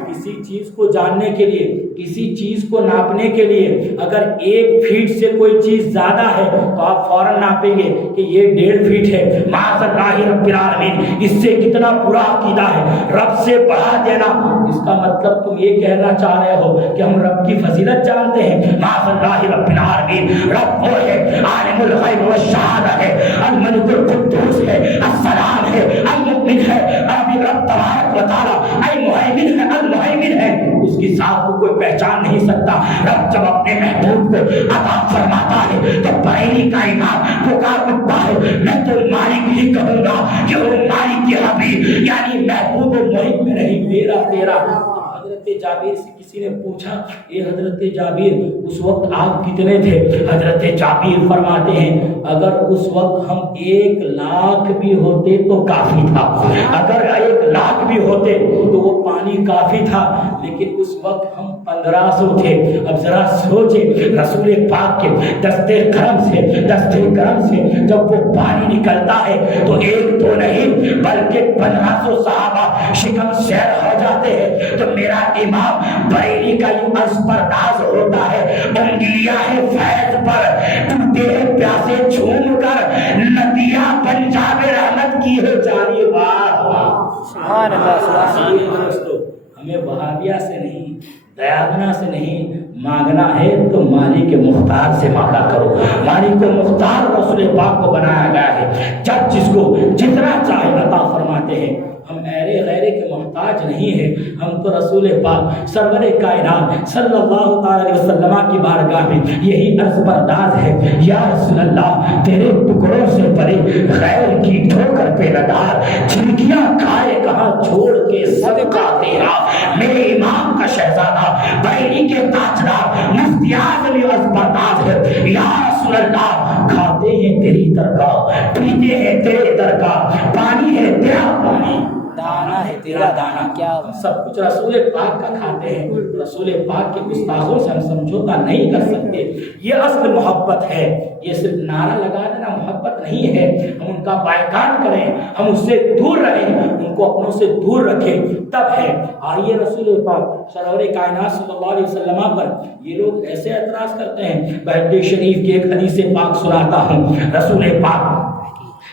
کسی چیز کو جاننے کے لیے، کسی چیز کو ناپنے کے لیے اگر 1 فیٹ سے کوئی چیز زیادہ ہے تو آپ فوراً ناپیں گے کہ یہ 1.5 فیٹ ہے۔ معاذ اللہ رب العالمین، اس سے کتنا برا عقیدہ ہے، رب سے بڑھا دینا۔ اس کا مطلب تم یہ کہنا چاہ رہے ہو کہ ہم رب کی فضیلت جانتے ہیں؟ معاذ اللہ رب العالمین، رب وہ ہے عالم الغیب والشہادہ ہے، الملک القدوس ہے، السلام ہے، المؤمن ہے، رب تبارک و تعالیٰ المہیمن ہے، المہیمن ہے۔ اس کی ذات کو کوئی پہچان نہیں سکتا۔ رب جب اپنے محبوب کو عطا فرماتا ہے تو بریلی کا امام پکار اٹھتا ہے، میں تو مالک ہی کہوں گا کہ وہ مالک کی حبیب، یعنی محبوب و محب میں نہیں، میرا تیرا۔ حضرت جابر سے کسی نے پوچھا، اے حضرت جابر اس وقت آپ کتنے تھے؟ حضرت جابر فرماتے ہیں اگر اس وقت ہم 1 لاکھ بھی ہوتے تو کافی تھا، اگر 1 لاکھ بھی ہوتے تو وہ پانی کافی تھا، لیکن اس وقت ہم 1500 تھے۔ اب ذرا سوچے، رسول پاک کے دستے کرم سے جب وہ پانی نکلتا ہے تو 1 تو نہیں بلکہ 1500 صحابہ شکم شیر ہو جاتے ہیں۔ تو میرا امام بریلی کا یوں عرض پرداز ہوتا ہے، انگلیاں فیض پر ٹوٹے پیاسے جھوم کر ندیاں پنجاب رحمت کی ہے جاری۔ واہ سبحان اللہ، سبحان اللہ۔ دوستو، ہمیں وہابیہ سے نہیں، دیابنا سے نہیں مانگنا ہے تو مالک کے مختار سے مانگا کرو۔ مالک کو مختار رسول پاک کو بنایا گیا ہے، جب جس کو جتنا چاہے عطا فرماتے ہیں۔ ہم ایرے غیرے کے محتاج نہیں ہیں، ہم تو رسول پاک سرور کائنات صلی اللہ علیہ وسلم کی بارگاہ میں یہی عرض پرداز ہے، یا رسول اللہ تیرے ٹکڑوں سے پرے غیر کی ٹھوکر پہ نہ ڈال، جھنکیاں کھائے کہاں چھوڑ کے صدقہ تیرا۔ میرے امام کا شہزادہ بریلی کے تاجدار مفتی اعظم عرض پرداز ہے، یا رسول اللہ کھاتے ہیں تیری درگاہ، پیتے ہیں تیرے درگاہ، پانی ہے تیرا پانی، دانا ہے تیرا دانا، کیا سب کچھ رسول پاک کا کھاتے ہیں۔ رسول پاک کے گستاخوں سے ہم سمجھوتا نہیں کر سکتے۔ یہ اصل محبت ہے، یہ صرف نعرہ لگا دینا محبت نہیں ہے۔ ہم ان کا بائیکاٹ کریں، ہم اس سے دور رہیں، ان کو اپنوں سے دور رکھیں، تب ہے۔ آئیے رسول پاک سرور کائنات صلی اللہ علیہ وسلم پر یہ لوگ ایسے اعتراض کرتے ہیں۔ بہت شریف کی ایک حدیث پاک سناتا ہوں۔ رسول پاک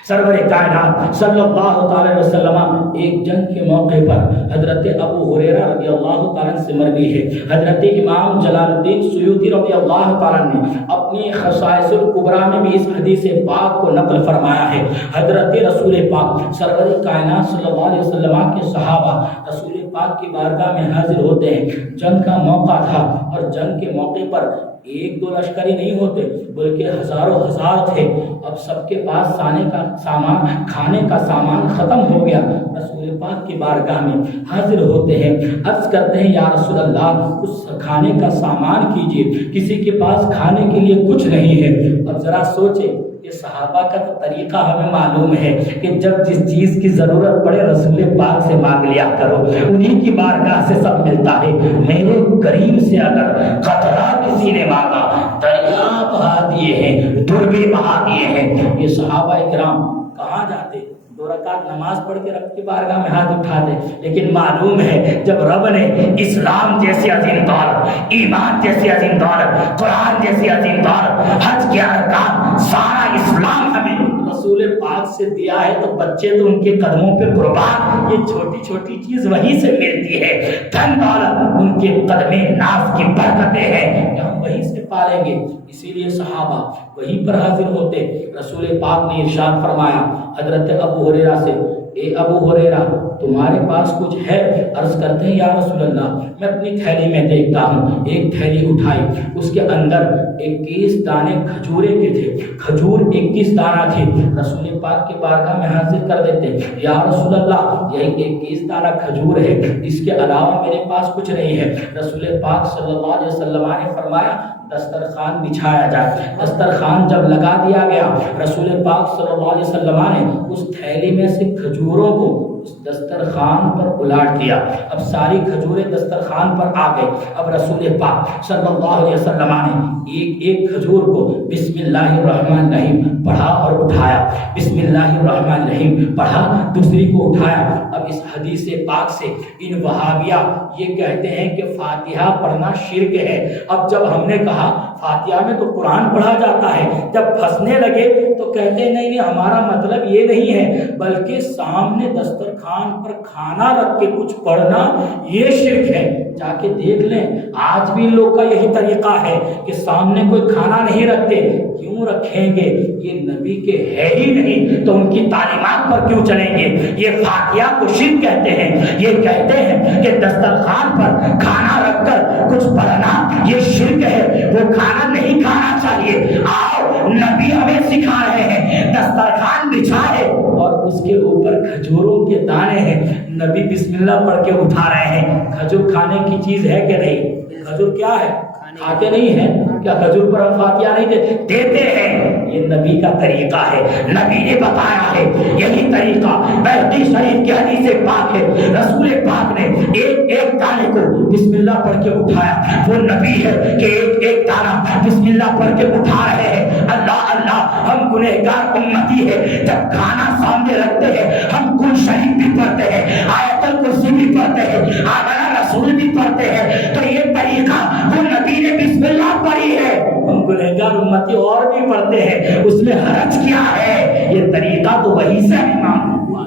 سرور کائنات صلی اللہ تعالی وسلم ایک جنگ کے موقع پر حضرت ابو ہریرہ رضی اللہ تعالیٰ سے مروی ہے، حضرت امام جلال الدین سیوطی رضی اللہ تعالیٰ نے اپنی خصائص الکبریٰ میں بھی اس حدیث پاک کو نقل فرمایا ہے۔ حضرت رسول پاک سرور کائنات صلی اللہ علیہ وسلم کے صحابہ رسول پاک کی بارگاہ میں حاضر ہوتے ہیں۔ جنگ کا موقع تھا اور جنگ کے موقع پر 1-2 لشکری نہیں ہوتے بلکہ ہزاروں ہزار تھے۔ اب سب کے پاس کھانے کا سامان ختم ہو گیا، رسول پاک کی بارگاہ میں حاضر ہوتے ہیں، عرض کرتے ہیں یا رسول اللہ اس کھانے کا سامان کیجیے، کسی کے پاس کھانے کے لیے کچھ نہیں ہے۔ اب ذرا سوچیں، یہ صحابہ کا تو طریقہ ہمیں معلوم ہے کہ جب جس چیز کی ضرورت پڑے رسول پاک سے مانگ لیا کرو، انہی کی بارگاہ سے سب ملتا ہے۔ میرے کریم سے اگر قطرہ کسی نے مانگا، دریا بہا دیے ہیں، دربے بہا دیے ہیں۔ یہ صحابہ کرام کہاں جاتے؟ 2 رکعت نماز پڑھ کے رب کی بارگاہ میں ہاتھ اٹھاتے، لیکن معلوم ہے جب رب نے اسلام جیسی عظیم دولت، ایمان جیسی عظیم دولت، قرآن جیسی عظیم دولت، حج کے ارکان، سارا اسلام ہمیں رسول پاک سے دیا ہے تو بچے تو ان کے قدموں پہ قربان۔ یہ چھوٹی چھوٹی چیز وہیں سے ملتی ہے، دھن دولت ان کے قدمے ناز کی برکتیں ہیں، ہم وہیں سے پالیں گے. اسی لیے صحابہ وہیں پر حاضر ہوتے. رسول پاک نے ارشاد فرمایا حضرت ابو ہریرہ سے, اے ابو ہریرہ تمہارے پاس کچھ ہے؟ عرض کرتے ہیں یا رسول اللہ میں اپنی تھیلی میں دیکھتا ہوں. ایک تھیلی اٹھائی, اس کے اندر 21 دانے کھجورے کے تھے. کھجور 21 دانہ تھے. رسول پاک کی بارگاہ میں حاضر کر دیتے, یا رسول اللہ یہی 21 دانہ کھجور ہے, اس کے علاوہ میرے پاس کچھ نہیں ہے. رسول پاک صلی اللہ علیہ وسلم نے فرمایا دسترخوان بچھایا جائے. دسترخوان جب لگا دیا گیا, رسول پاک صلی اللہ علیہ وسلم نے اس تھیلی میں سے کھجوروں کو اس دسترخوان پر الٹ دیا. اب ساری کھجوریں دسترخوان پر آ گئی. اب رسول پاک صلی اللہ علیہ وسلم نے ایک ایک کھجور کو بسم اللہ الرحمن الرحیم پڑھا اور اٹھایا, بسم اللہ الرحمن الرحیم پڑھا, دوسری کو اٹھایا. اب اس حدیث پاک سے ان وہابیہ یہ کہتے ہیں کہ فاتحہ پڑھنا شرک ہے. اب جب ہم نے کہا فاتحہ میں تو قرآن پڑھا جاتا ہے, جب پھنسنے لگے تو کہتے ہیں نہیں ہمارا مطلب یہ نہیں ہے, بلکہ سامنے دسترخوان پر کھانا رکھ کے کچھ پڑھنا یہ شرک ہے. جا کے دیکھ لیں آج بھی لوگ کا یہی طریقہ ہے کہ سامنے کوئی کھانا نہیں رکھتے. کیوں رکھیں گے؟ یہ نبی کے ہے ہی نہیں تو ان کی تعلیمات پر کیوں چلیں گے؟ یہ فاتحہ کو شرک کہتے ہیں. یہ کہتے ہیں کہ دسترخوان پر کھانا رکھ کر کچھ پڑھنا یہ شرک ہے, وہ کھانا نہیں کھانا چاہیے. آؤ نبی ہمیں سکھا رہے ہیں, دسترخوان بچھا ہے اور اس کے اوپر کھجوروں کے دانے ہیں, نبی بسم اللہ پڑھ کے اٹھا رہے ہیں. کھجور کھانے کی چیز ہے کہ نہیں؟ کھجور کیا ہے؟ کھاتے نہیں ہیں کیا؟ کھجور پر ہم فاتحہ نہیں دیتے ہیں. یہ نبی کا طریقہ ہے, نبی نے بتایا ہے. یہی طریقہ بہتی شریف کی حدیث پاک ہے. رسول پاک نے ایک ایک دانے کو بسم اللہ پڑھ کے اٹھایا. وہ نبی ہے کہ ایک ایک دانہ بسم اللہ پڑھ کے اٹھا رہے ہیں. اللہ اللہ ہم گنہگار امتی ہے, جب کھانا سامنے رکھتے ہیں ہم کل شریف بھی پڑھتے ہیں, آیت الکرسی بھی پڑھتے ہیں, آمنہ رسول بھی پڑھتے ہیں. تو یہ طریقہ وہ نبی نے بسم اللہ پڑھی ہے, ہم گنہگار امتی اور بھی پڑھتے ہیں, اس میں حرج کیا ہے؟ یہ طریقہ تو وہی سے معلوم ہوا,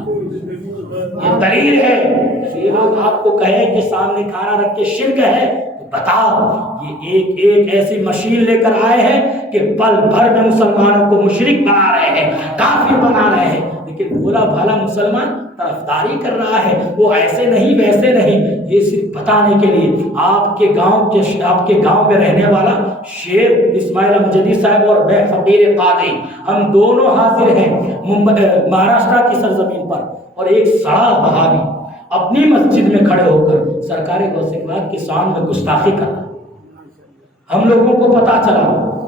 یہ دلیل ہے. یہ لوگ آپ کو کہیں کہ سامنے کھانا رکھ کے شرک ہے, بتاؤ یہ ایک ایک ایسی مشین لے کر آئے ہیں کہ پل بھر میں مسلمانوں کو مشرک بنا رہے ہیں, کافر بنا رہے ہیں. لیکن بھولا بھالا مسلمان طرفداری کر رہا ہے, وہ ایسے نہیں ویسے نہیں. یہ صرف بتانے کے لیے آپ کے گاؤں میں رہنے والا شیخ اسماعیل امجدی صاحب اور میں فقیر قادری, ہم دونوں حاضر ہیں مہاراشٹر کی سرزمین پر, اور ایک سڑا وہابی اپنی مسجد میں کھڑے ہو کر سرکار غوث اقبال کی شان میں گستاخی کر رہا. ہم لوگوں کو پتا چلا,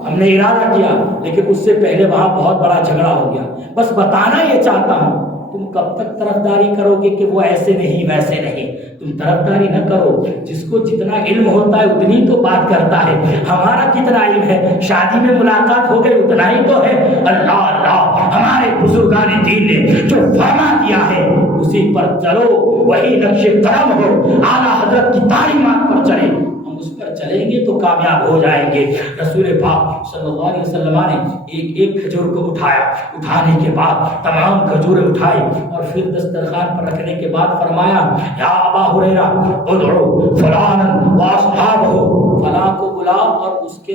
ہم نے ارادہ کیا, لیکن اس سے پہلے وہاں بہت بڑا جھگڑا ہو گیا. بس بتانا یہ چاہتا ہوں, تم کب تک طرفداری کرو گے کہ وہ ایسے نہیں ویسے نہیں؟ تم طرفداری نہ کرو. جس کو جتنا علم ہوتا ہے اتنی تو بات کرتا ہے. ہمارا کتنا علم ہے؟ شادی میں ملاقات ہو گئی اتنا ہی تو ہے. اللہ اللہ ہمارے بزرگان دین نے جو فرما دیا ہے اسی پر چلو, وہی نقش قدم ہو, اعلیٰ حضرت کی تعلیمات پر چلیں. اس پر چلیں گے تو کامیاب ہو جائیں گے. رسول پاک صلی اللہ علیہ وسلم نے ایک ایک کھجور کو اٹھایا. اٹھانے کے بعد تمام کھجوریں اٹھائی اور پھر دسترخوان پر رکھنے کے بعد فرمایا یا ابا ہریرہ ادعو فلانا واصحابہ, فلاں کو بلاؤ اور اس کے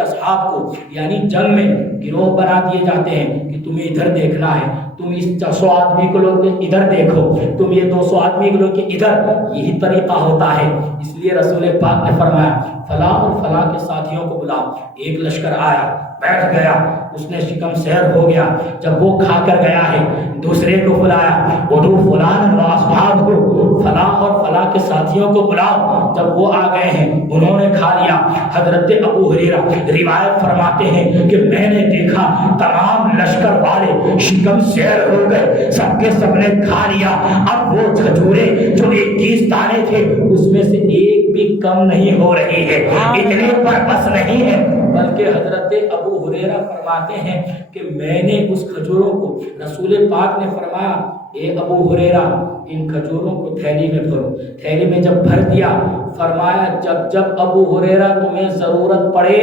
اصحاب کو, یعنی جنگ میں گروہ بنا دیے جاتے ہیں کہ تمہیں ادھر دیکھنا ہے, تم اس 100 آدمی کو لوگ ادھر دیکھو, تم یہ 200 آدمی کو لوگ ادھر. یہی طریقہ ہوتا ہے. اس لیے رسول پاک نے فرمایا فلاں اور فلاں کے ساتھیوں کو بلاؤ. ایک لشکر آیا, بیٹھ گیا, اس نے شکم سیر ہو گیا. جب وہ کھا کر گیا ہے دوسرے کو بلایا, ادعو فلانا واصحابہ, فلاں اور فلاں کے ساتھیوں کو بلاؤ. جب وہ آ گئے ہیں انہوں نے کھا لیا. حضرت ابو ہریرہ روایت فرماتے ہیں کہ میں نے دیکھا تمام لشکر والے شکم سیر ہو گئے, سب کے سب نے کھا لیا. اب وہ کھجوریں جو 21 دانے تھے اس میں سے ایک بھی کم نہیں ہو رہی ہے. اتنے پر بس نہیں ہے, بلکہ حضرت ابو ہریرہ فرماتے ہیں کہ میں نے اس کھجوروں کو, رسول پاک نے فرمایا اے ابو ہریرہ ان کھجوروں کو تھیلی میں بھرو. تھیلی میں جب بھر دیا فرمایا جب ابو ہریرہ تمہیں ضرورت پڑے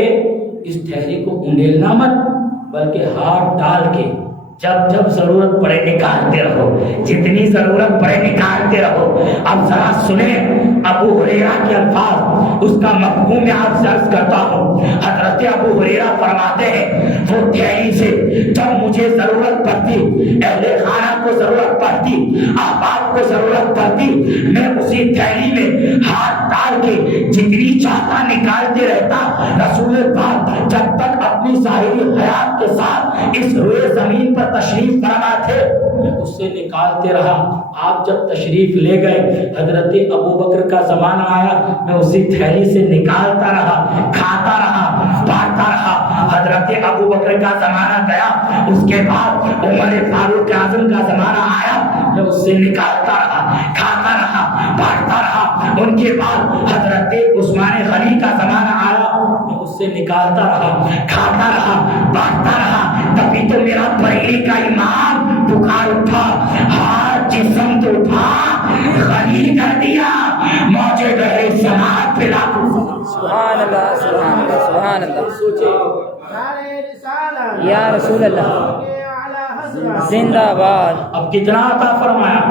اس تھیلی کو انڈیلنا مت, بلکہ ہاتھ ڈال کے جب جب ضرورت پڑے نکالتے رہو، جتنی ضرورت پڑے نکالتے رہو۔ اب ذرا سنیں ابو ہریرہ کے الفاظ، اس کا مفہوم میں آپ سے عرض کرتا ہوں۔ حضرت ابو ہریرہ فرماتے ہیں وہ تھیلی سے جب مجھے ضرورت پڑتی، اہل خانہ کو ضرورت پڑتی، احباب کو ضرورت پڑتی، میں اسی تھیلی میں ہاتھ ڈال کے جتنی چاہتا نکالتے رہتا۔ رسول پاک جب تک اپنی ظاہری حیات کے ساتھ اس روئے زمین پر تشریف فرما تھے، میں اس سے نکالتے رہا۔ آپ جب تشریف لے گئے، حضرت ابو بکر کا زمانہ آیا، میں اسی تھیلی سے نکالتا رہا، کھاتا رہا، بانٹتا رہا۔ حضرت ابو بکر کا زمانہ گیا، اس کے بعد عمر فاروق اعظم کا زمانہ آیا، میں اس سے نکالتا رہا، کھاتا رہا، بانٹتا رہا۔ ان کے بعد حضرت عثمان غنی کا زمانہ آیا، میں اس سے نکالتا رہا، کھاتا رہا، بانٹتا رہا۔ تبھی تو میرا بریلی کا امام پکار اٹھا، ہاتھ جسم تو اٹھا، غنی کر دیا، موجے گئے سماعت پہ لاکھوں۔ سبحان اللہ، سبحان اللہ، سبحان اللہ۔ سوچے یا رسول اللہ زندہ باد۔ اب کتنا عطا فرمایا،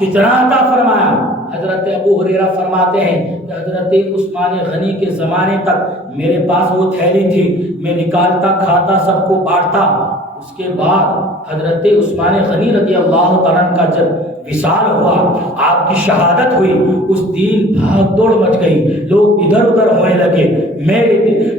کتنا عطا فرمایا۔ حضرت ابو ہریرہ فرماتے ہیں کہ حضرت عثمان غنی کے زمانے تک میرے پاس وہ تھیلی تھی، میں نکالتا، کھاتا، سب کو بانٹتا۔ اس کے بعد حضرت عثمان غنی رضی اللہ تعالیٰ کا جب وصال ہوا، آپ کی شہادت ہوئی، اس دن بھاگ دوڑ مچ گئی، لوگ ادھر ادھر ہونے لگے۔ میرے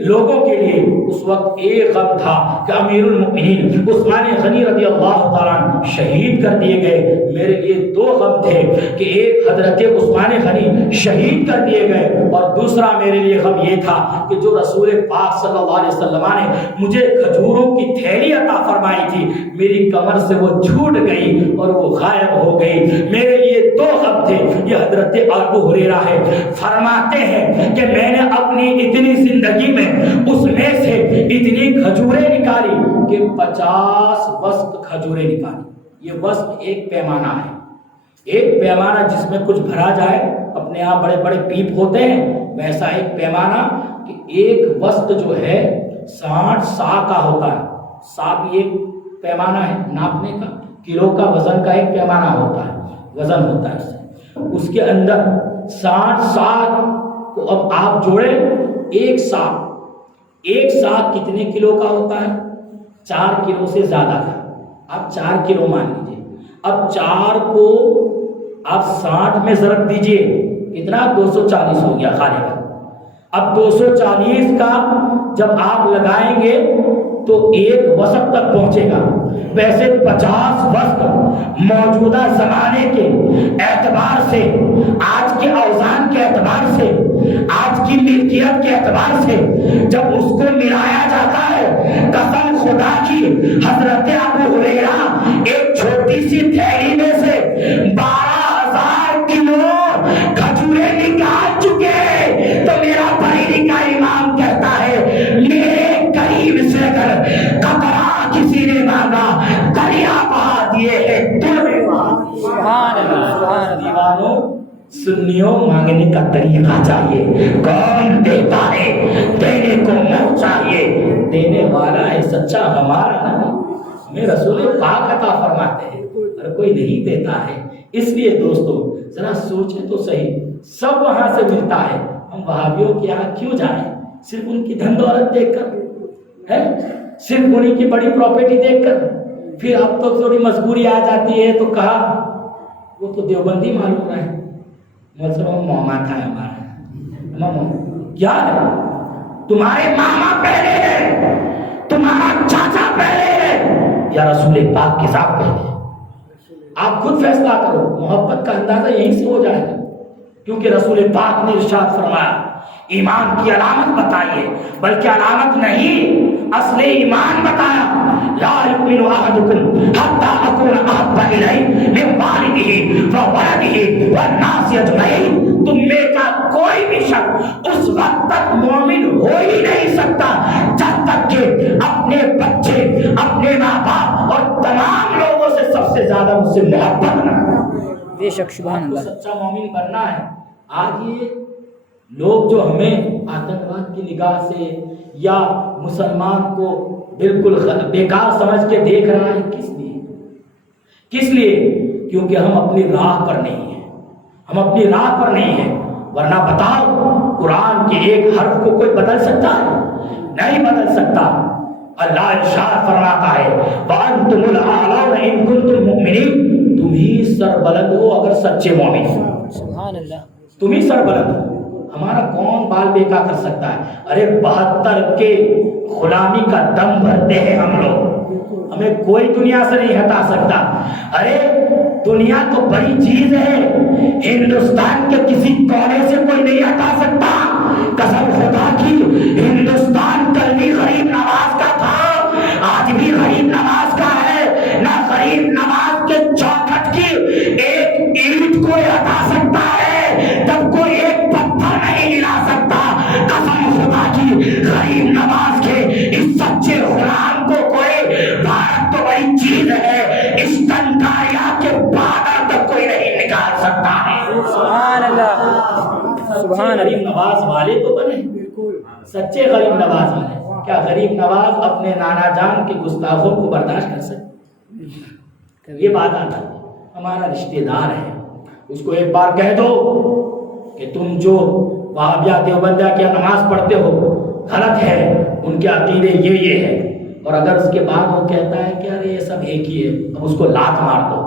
لوگوں کے لیے اس وقت ایک غم تھا کہ امیر المؤمنین عثمان غنی رضی اللہ تعالیٰ شہید کر دیے گئے۔ میرے لیے دو غم تھے کہ ایک حضرت عثمان غنی شہید کر دیے گئے، اور دوسرا میرے لیے غم یہ تھا کہ جو رسول پاک صلی اللہ علیہ وسلم نے مجھے کھجوروں کی تھیلی عطا فرمائی تھی، میری کمر سے وہ چھوٹ گئی اور وہ غائب ہو گئی۔ میرے لیے دو غم تھے۔ یہ حضرت ابو ہریرہ ہے، فرماتے ہیں کہ میں نے اپنی اتنی زندگی میں اس میں سے اتنی کھجوریں نکالی کہ 50 وسق کھجوریں نکالی۔ یہ وسق ایک پیمانہ ہے، ایک پیمانہ جس میں کچھ بھرا جائے، اپنے یہاں بڑے بڑے پیپ ہوتے ہیں، ویسا ایک پیمانہ کہ ایک وسق جو ہے 60 سا کا ہوتا ہے۔ سا بھی ایک پیمانہ ہے ناپنے کا، کلو کا وزن کا ایک پیمانہ ہوتا ہے، وزن ہوتا ہے اس سے۔ اس کے اندر 60 سا کو اب آپ جوڑے، ایک سا کتنے کلو کا ہوتا ہے؟ 4 کلو سے زیادہ کا، آپ 4 کلو مان لیجیے۔ اب 4 کو آپ 60 میں ضرب دیجئے، اتنا 240 ہو گیا غالباً۔ اب 240 کا جب آپ لگائیں گے تو ایک وسق تک پہنچے گا۔ ویسے 50 وسق موجودہ زمانے کے اعتبار سے، آج کے اوزان کے اعتبار سے، آج کی ملکیت کے اعتبار سے جب اس کو ملایا جاتا ہے، قسم خدا کی حضرت ابو ہریرہ ایک چھوٹی سی تھیلی میں سے 12,000 کلو کھجوریں نکال چکے۔ تو میرا بریلی کا امام کہتا ہے میرے قریب سے اگر قطرہ کسی نے مانگا دریا بہا دیے ہے سبحان اللہ، سبحان اللہ۔ دیوانوں سنیوں مانگنے کا طریقہ چاہیے۔ کون دیتا ہے؟ دینے کو منہ چاہیے، دینے والا ہے سچا ہمارا نہیں، ہمیں رسول پاک عطا فرماتے ہیں، ہر کوئی نہیں دیتا ہے۔ اس لیے دوستو ذرا سوچیں تو صحیح، سب وہاں سے ملتا ہے، ہم وہابیوں کے یہاں کیوں جائیں؟ صرف ان کی دھن دولت دیکھ کر ہے، صرف انہیں کی بڑی پراپرٹی دیکھ کر۔ پھر اب تو تھوڑی مجبوری آ جاتی ہے تو کہا وہ تو دیوبندی معلوم ہے، ماما تھا ہمارا، کیا ہے؟ تمہارے ماما پہلے ہے، تمہارا چاچا پہلے ہے، یا رسول پاک کے ساتھ پہلے؟ آپ خود فیصلہ کرو، محبت کا اندازہ یہیں سے ہو جائے گا، کیونکہ رسول پاک نے ارشاد فرمایا ایمان کی علامت بتائیے، بلکہ علامت نہیں اصل ایمان بتایا، لا یؤمن احدکم حتی اکون احب الیہ من والدہ وولدہ والناس اجمعین۔ تم میں کا کوئی بھی شخص اس وقت تک مومن ہو ہی نہیں سکتا جب تک کہ اپنے بچے، اپنے ماں باپ اور تمام لوگوں سے سب سے زیادہ مجھ سے محبت نہ کرے۔ بے شک سبحان اللہ۔ سچا مومن بننا ہے۔ آج یہ لوگ جو ہمیں آتنکواد کی نگاہ سے یا مسلمان کو بالکل بیکار سمجھ کے دیکھ رہا ہے، کس لیے؟ کس لیے؟ کیونکہ ہم اپنی راہ پر نہیں ہیں، ہم اپنی راہ پر نہیں ہیں۔ ورنہ بتاؤ قرآن کے ایک حرف کو کوئی بدل سکتا ہے؟ نہیں بدل سکتا۔ اللہ ارشاد فرماتا ہے وَأَنْتُمُ الْأَعْلَوْنَ إِن كُنتُم مُؤْمِنِينَ، تم ہی سربلند ہو اگر سچے مومن ہو، سبحان اللہ، تم ہی سربلند ہو۔ ہمارا کون بال بیکا کر سکتا ہے؟ ارے 72 کے غلامی کا دم بھرتے ہیں ہم لوگ، ہمیں کوئی دنیا سے نہیں ہٹا سکتا۔ ارے دنیا تو بڑی چیز ہے، ہندوستان کے کسی کونے سے کوئی نہیں ہٹا سکتا۔ قسم خدا کی ہندوستان کل بھی غریب نواز کا تھا، آج بھی غریب نواز کا ہے۔ نہ غریب نواز کے چوکھٹ کی ایک اینٹ کوئی ہٹا سکتا ہے، تب کوئی ایک پتھر نہیں ہلا سکتا۔ قسم خدا کی غریب نواز کے اس سچے غلام کو کوئی، بھارت تو بڑی چیز ہے، اس تنکاریا کے بادل تک کوئی نہیں نکال سکتا ہے۔ سبحان اللہ، سبحان غریب نواز والے تو بنے، سچے غریب نواز والے۔ کیا غریب نواز اپنے نانا جان کے گستاخوں کو برداشت کر سکتے؟ یہ بات آتا ہے، ہمارا رشتہ دار ہے، اس کو ایک بار کہہ دو کہ تم جو وہابیہ دیوبندیہ کی نماز پڑھتے ہو غلط ہے، ان کے عقیدے یہ ہے، اور اگر اس کے بعد وہ کہتا ہے کہ ارے یہ سب ایک ہی ہے، اب اس کو لات مار دو۔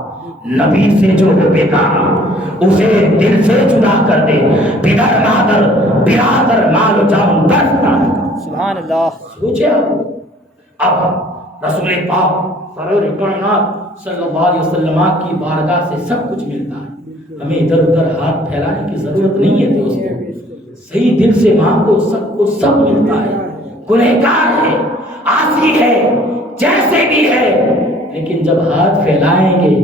نبی سے جو ہو بیگانہ اسے دل سے جدا کر دے، بدر مادر برادر مال جان درد نہ۔ سبحان اللہ، سوچے اب رسول پاک سرور کائنات صلی اللہ علیہ وسلم کی بارگاہ سے سب کچھ ملتا ہے، ہمیں ادھر ادھر ہاتھ پھیلانے کی ضرورت نہیں ہے دوستو، صحیح دل سے مانگو، سب کو سب ملتا ہے۔ گنہگار ہے، عاصی ہے، جیسے بھی ہے، لیکن جب ہاتھ پھیلائیں گے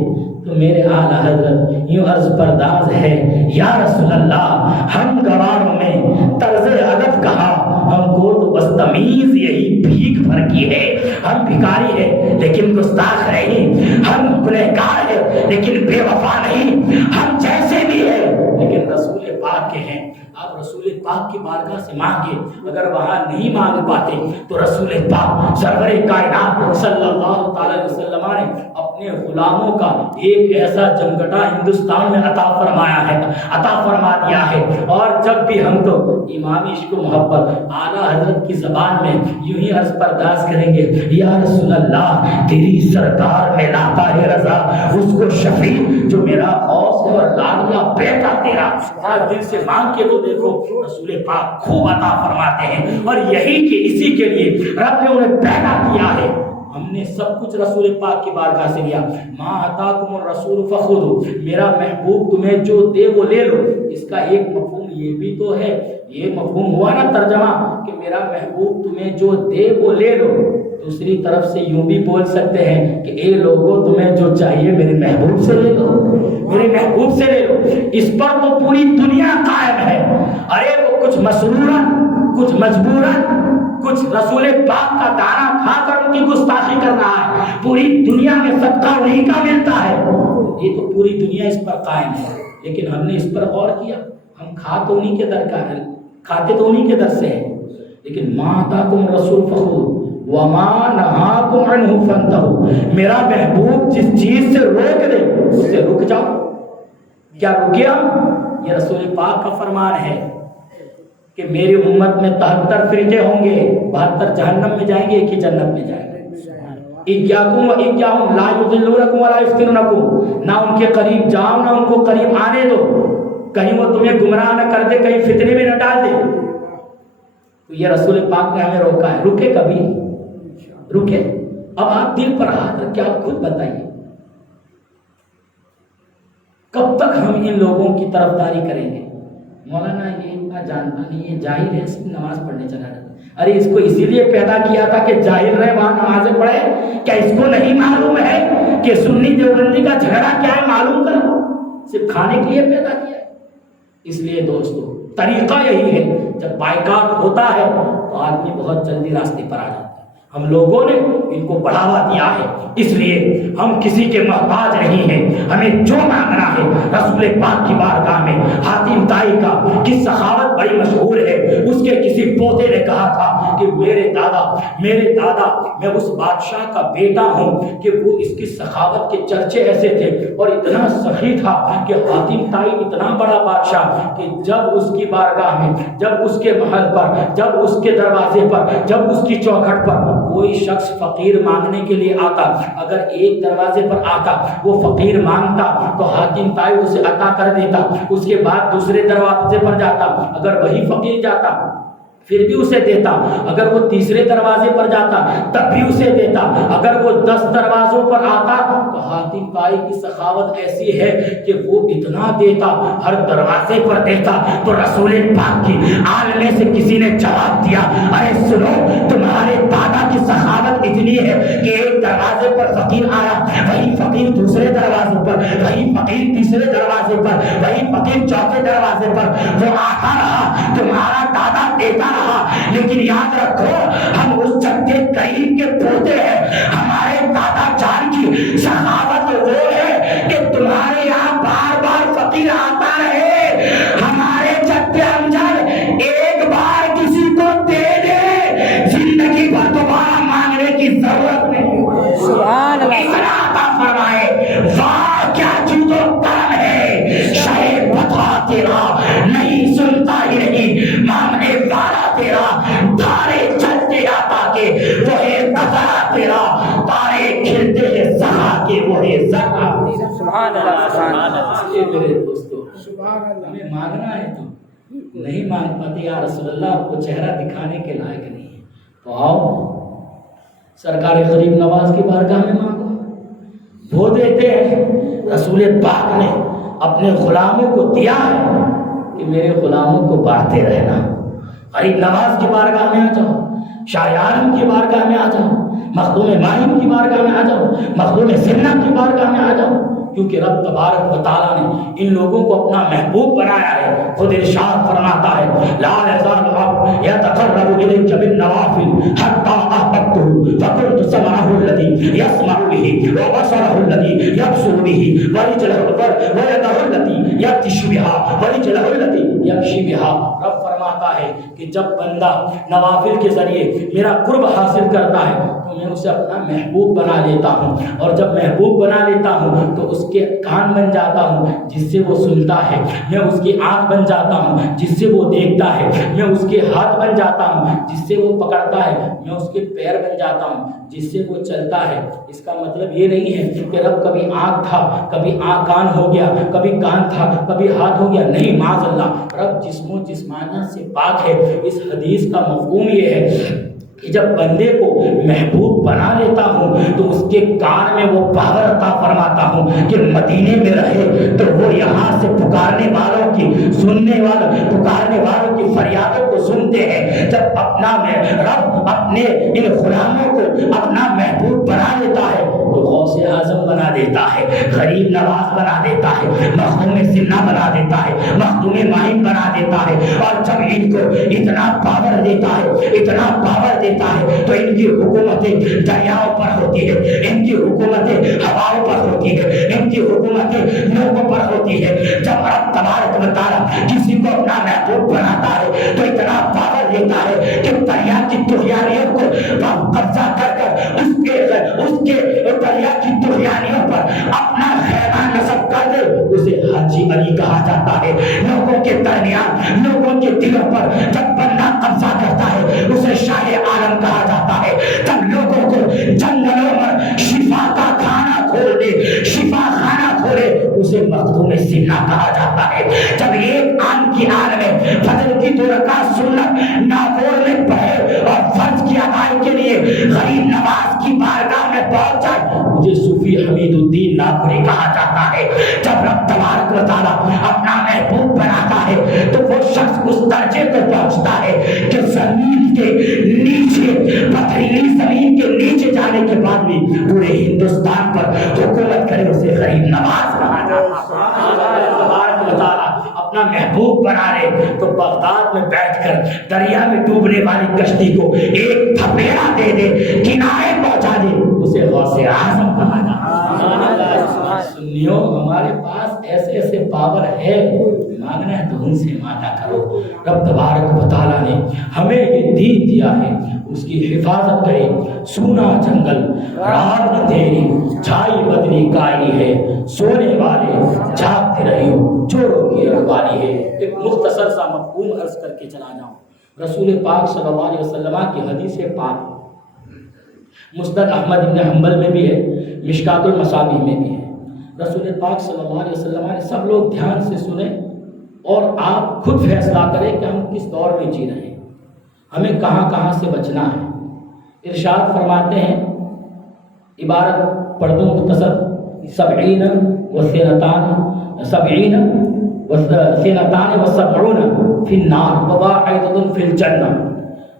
تو میرے اعلیٰ حضرت یوں عرض پرداز ہے یا رسول اللہ، ہم گواروں میں طرز ادب کہا، ہم کو تو بس تمیز یہی بھیک بھر کی ہے۔ ہم بھکاری ہے لیکن گستاخ نہیں، ہم گنہگار ہے لیکن بے وفا نہیں، ہم جیسے بھی ہے لیکن رسول پاک کے ہیں۔ آپ رسول پاک کی بارگاہ سے مانگے، اگر وہاں نہیں مانگ پاتے تو رسول پاک سرور کائنات صلی اللہ تعالی وسلم نے اپنے غلاموں کا ایک ایسا جمگٹا ہندوستان میں عطا فرمایا ہے، عطا فرما دیا ہے۔ اور جب بھی ہم تو امام عشق و محبت اعلیٰ حضرت کی زبان میں یوں ہی عرض پرداز کریں گے یا رسول اللہ، تیری سرکار میں لاتا ہے رضا اس کو شفیع جو میرا غوث اور لاڈلا بیٹا تیرا۔ دل سے مانگ کے تو دیکھو رسول پاک خوب عطا فرماتے ہیں، اور یہی کہ اسی کے لیے رب نے انہیں پیدا کیا ہے۔ ہم نے سب کچھ رسول پاک کی بارگاہ سے لیا، ما آتاکم الرسول فخذوا، میرا محبوب تمہیں جو دے وہ لے لو۔ اس کا ایک مفہوم یہ بھی تو ہے، یہ مفہوم ہوا نا ترجمہ کہ میرا محبوب تمہیں جو دے وہ لے لو۔ دوسری طرف سے یوں بھی بول سکتے ہیں کہ اے لوگوں تمہیں جو چاہیے میرے محبوب سے لے لو، میرے محبوب سے لے لو۔ اس پر تو پوری دنیا قائم ہے۔ ارے وہ کچھ مسرورن، کچھ مجبورن، کچھ رسول پاک کا دانا کھا کر ان کی گستاخی کر رہا ہے، پوری دنیا میں صدقہ انہیں کا ملتا ہے۔ یہ تو پوری دنیا اس پر قائم ہے، لیکن ہم نے اس پر غور کیا؟ ہم کھا تو انہیں کے در کا ہے، کھاتے تو انہیں کے در سے ہیں، لیکن ما آتاکم الرسول فخذوہ وما نہاکم عنہ فانتہوا، میرا محبوب جس چیز سے روک دے اس سے رک جاؤ۔ کیا رکے ہم؟ یہ رسول پاک کا فرمان ہے کہ میری امت میں 73 فرقے ہوں گے، 72 جہنم میں جائیں گے، ایک ہی جنت میں جائیں گے۔ ایاکم و ایاہم لا یضلونکم ولا یفتنونکم، نہ ان کے قریب جاؤ نہ ان کو قریب آنے دو، کہیں وہ تمہیں گمراہ نہ کر دے، کہیں فتنے میں نہ ڈال دے۔ تو یہ رسول پاک نے ہمیں روکا ہے، رکے کبھی؟ رکے؟ اب آپ دل پر ہاتھ رکھ کے آپ خود بتائیے کب تک ہم ان لوگوں کی طرفداری کریں گے؟ مولانا یہ اتنا جانتا نہیں، یہ جاہل ہے، صرف نماز پڑھنے چلا جاتا ہے۔ ارے اس کو اسی لیے پیدا کیا تھا کہ جاہل رہے وہاں نمازیں پڑھے؟ کیا اس کو نہیں معلوم ہے کہ سنی دیوبندی کا جھگڑا کیا ہے؟ معلوم کرو، صرف کھانے کے لیے پیدا کیا ہے۔ اس لیے دوستو طریقہ یہی ہے، جب بائیکاٹ ہوتا ہے تو آدمی بہت جلدی راستے پر آ جاتا ہے۔ ہم لوگوں نے ان کو بڑھاوا دیا ہے، اس لیے ہم کسی کے محتاج نہیں ہیں، ہمیں جو مانگنا ہے رسول پاک کی بارگاہ میں۔ حاتم طائی کا کی سخاوت بڑی مشہور ہے، اس کے کسی پوتے نے کہا تھا کہ میرے دادا میں اس بادشاہ کا بیٹا ہوں کہ وہ اس کی سخاوت کے چرچے ایسے تھے اور اتنا سخی تھا کہ حاتم طائی اتنا بڑا بادشاہ کہ جب اس کی بارگاہ میں، جب اس کے محل پر، جب اس کے دروازے پر، جب اس کی چوکھٹ پر کوئی شخص فقیر مانگنے کے لیے آتا، اگر ایک دروازے پر آتا وہ فقیر مانگتا تو حاتم طائی اسے عطا کر دیتا، اس کے بعد دوسرے دروازے پر جاتا، اگر وہی فقیر جاتا پھر بھی اسے دیتا، اگر وہ تیسرے دروازے پر جاتا تب بھی اسے دیتا، اگر وہ 10 دروازوں پر آتا تو حاتم طائی کی سخاوت ایسی ہے کہ وہ اتنا دیتا، ہر دروازے پر دیتا۔ تو رسول پاک کی آل میں سے کسی نے جواب دیا، ارے سنو، تمہارے دادا کی سخاوت اتنی ہے کہ ایک دروازے پر فقیر آیا، وہی فقیر دوسرے دروازے پر، وہی فقیر تیسرے دروازے پر، وہی فقیر چوتھے دروازے پر، وہ آتا رہا، تمہارا دادا دیتا رہا، لیکن یاد رکھو ہم اس چکے کریم کے پوتے ہیں، ہمارے دادا جان کی سخاوت وہ ہے کہ تمہارے یہاں بار بار فقیر آتا رہے، ہمارے چکے امجد ایک بار کسی کو دے دے، زندگی بھر دوبارہ مانگنے کی ضرورت نہیں۔ سبحان اللہ، اتنا عطا فرمائے، واہ کیا جود و کرم ہے، شاید بتا تیرا نہیں سنتا ہی نہیں، مانگنے والا تیرا، تارے چلتے ہیں تاکہ وہ ہے تذرا تیرا، تارے کھلتے ہیں سہا کے وہ ہے ذرا تیرا۔ سبحان اللہ، سبحان اللہ۔ یہ میرے دوستو، ہمیں مانگنا ہے تو نہیں مانگ پاتے، یا رسول اللہ آپ کو چہرہ دکھانے کے لائق نہیں ہے، تو آؤ سرکار غریب نواز کی بارگاہ میں مانگو، وہ دیتے ہیں۔ رسول پاک نے اپنے غلاموں کو دیا ہے کہ میرے غلاموں کو بانٹتے رہنا۔ غریب نواز کی بارگاہ میں آ جاؤ، شاہ عالم کی بارگاہ میں آ جاؤ، مخدوم ماہم کی بارگاہ میں آ جاؤ، مخدوم سنہ کی بارگاہ میں آ جاؤ، کیونکہ رب تبارک و تعالیٰ نے ان لوگوں کو اپنا محبوب بنایا ہے۔ خود ارشاد فرماتا ہے، لا یزال العبد یتقرب الیک بالنوافل حتی احببته فكنت سمعه الذی یسمع به وبصره الذی یبصر به ویده التي یبطش بها ورجله التي یمشی بها۔ رب فرماتا ہے کہ جب بندہ نوافل کے ذریعے میرا قرب حاصل کرتا ہے تو میں اسے اپنا محبوب بنا لیتا ہوں، اور جب محبوب بنا لیتا ہوں تو اس کے کان بن جاتا ہوں جس سے وہ سنتا ہے، میں اس کی آنکھ بن جاتا ہوں جس سے وہ دیکھتا ہے، میں اس کے ہاتھ بن جاتا ہوں جس سے وہ پکڑتا ہے، میں اس کے پیر بن جاتا ہوں جس سے وہ چلتا ہے۔ اس کا مطلب یہ نہیں ہے کہ رب کبھی آنکھ تھا، کبھی کان ہو گیا، کبھی کان تھا، کبھی ہاتھ ہو گیا، نہیں، معاذ اللہ، رب جسم و جسمانیت سے پاک ہے۔ اس حدیث کا مفہوم یہ ہے کہ جب بندے کو محبوب بنا لیتا ہوں تو اس کے کان میں وہ پاور عطا فرماتا ہوں کہ مدینے میں رہے تو وہ یہاں سے پکارنے والوں کی پکارنے والوں کی فریادوں کو سنتے ہیں۔ جب اپنا رب اپنے ان غلاموں کو اپنا محبوب بنا لیتا ہے تو غوث اعظم بنا دیتا ہے، غریب نواز بنا دیتا ہے، مخدوم سنہ بنا دیتا ہے، مخدوم ماہم بنا دیتا ہے، اور جب ان کو اتنا پاور دیتا ہے، اتنا پاور دیتا ہے تو ان کی حکومتیں دریاؤں پر ہوتی ہے، ان کی حکومتیں ہواؤں پر ہوتی ہے، ان کی حکومتیں لوگوں پر ہوتی ہے۔ جب رب تبارک و تعالیٰ کسی کو اپنا محبوب بناتا ہے تو اتنا پاور دیتا ہے کہ دریا کی طغیانیوں کو قبضہ کر اس کے دریا کی طغیانیوں پر اپنا خیمہ نصب کر دے، اسے حاجی علی کہا جاتا ہے۔ لوگوں کے درمیان، لوگوں کے دلوں پر جب بندہ قبضہ کرتا ہے اسے شاہ عالم کہا جاتا ہے۔ جب لوگوں کو جنگلوں میں شفا کا کھانا کھول دے، شفا خانہ کھولے، اسے مخدوم سنہ کہا جاتا ہے۔ جب ایک عام کی حال میں فجر کی 2 رکعت سنت ناگور میں پڑھے اور فرض کی ادائی کے لیے غریب نواز کی بارگاہ میں پہنچ جائے، مجھے صوفی حمید الدین ناگوری کہا جاتا ہے۔ جب رب تبارک و تعالیٰ اپنا محبوب بناتا ہے تو وہ شخص اس درجے پر پہنچتا ہے کہ زمین کے نیچے، پتھریلی زمین کے نیچے جانے کے بعد بھی پورے ہندوستان پر حکومت کرے، اسے غریب نواز کہا جاتا ہے۔ تبارک و تعالیٰ اپنا محبوب بنا لے تو بغداد میں بیٹھ کر دریا میں ڈوبنے والی کشتی کو ایک تھپیڑا دے دے، کنارے پہنچا دے، اسے غوث اعظم کہا جاتا ہے۔ سنیو، ہمارے پاس ایسے ایسے پاور ہے، مانگنا ہے تو ان سے مانگا کرو۔ رب تبارک و تعالیٰ نے ہمیں یہ دین دیا ہے اس کی حفاظت کرے. سونا جنگل رات اندھیری چھائی بدری کائی ہے, سونے والے جاگتے رہے چوروں کی رکھوالی ہے. ایک مختصر سا مفہوم عرض کر کے چلا جاؤں. رسول پاک صلی اللہ علیہ وسلم کی حدیث پاک مسند احمد بن حنبل میں بھی ہے, مشکات المصابیح میں بھی ہے. رسول پاک صلی اللہ علیہ وسلم نے سب لوگ دھیان سے سنیں اور آپ خود فیصلہ کریں کہ ہم کس دور میں جی رہے ہیں, ہمیں کہاں کہاں سے بچنا ہے. ارشاد فرماتے ہیں, عبارت پڑھ دوں مختصر, 70 فی النار وواحدۃ فی الجنہ,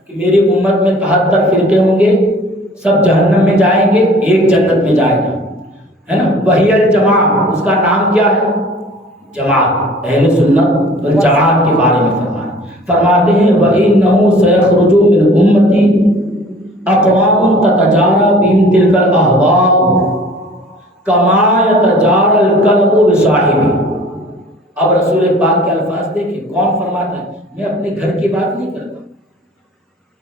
کہ میری امت میں 73 فرقے ہوں گے, سب جہنم میں جائیں گے, ایک جنت میں جائے گا, ہے نا. وہی الجماعت, اس کا نام کیا ہے؟ جماعت, اہل سنت والجماعت کے بارے میں فرماتے ہیں وَإِنَّهُ سَيَخْرُجُ مِنْ أُمَّتِي أَقْوَامٌ تَتَجَارَى بِهِمْ تِلْكَ الْأَهْوَاءُ كَمَا يَتَجَارَى الْكَلْبُ بِصَاحِبِهِ. اب رسول پاک کے الفاظ دیکھیں, کون فرماتا ہے؟ میں اپنے گھر کی بات نہیں کرتا,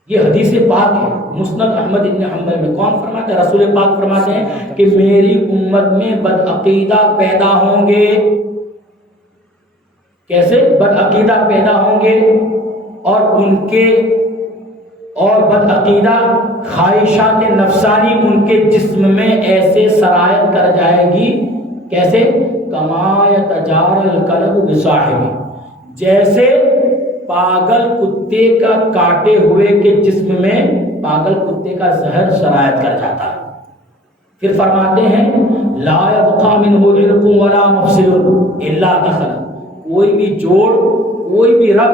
یہ حدیث پاک ہے مسند احمد بن حنبل میں. کون فرماتا ہے؟ رسول پاک فرماتے ہیں کہ میری امت میں بدعقیدہ پیدا ہوں گے. کیسے بدعقیدہ پیدا ہوں گے؟ اور بدعقیدہ خواہشات نفسانی ان کے جسم میں ایسے سرایت کر جائے گی. کیسے؟ کما یتجار الکلب بصاحبہ, جیسے پاگل کتے کا کاٹے ہوئے کے جسم میں پاگل کتے کا زہر سرایت کر جاتا ہے. پھر فرماتے ہیں لا یبقى منه علق ولا مفصل الا دخل, کوئی بھی جوڑ کوئی بھی رگ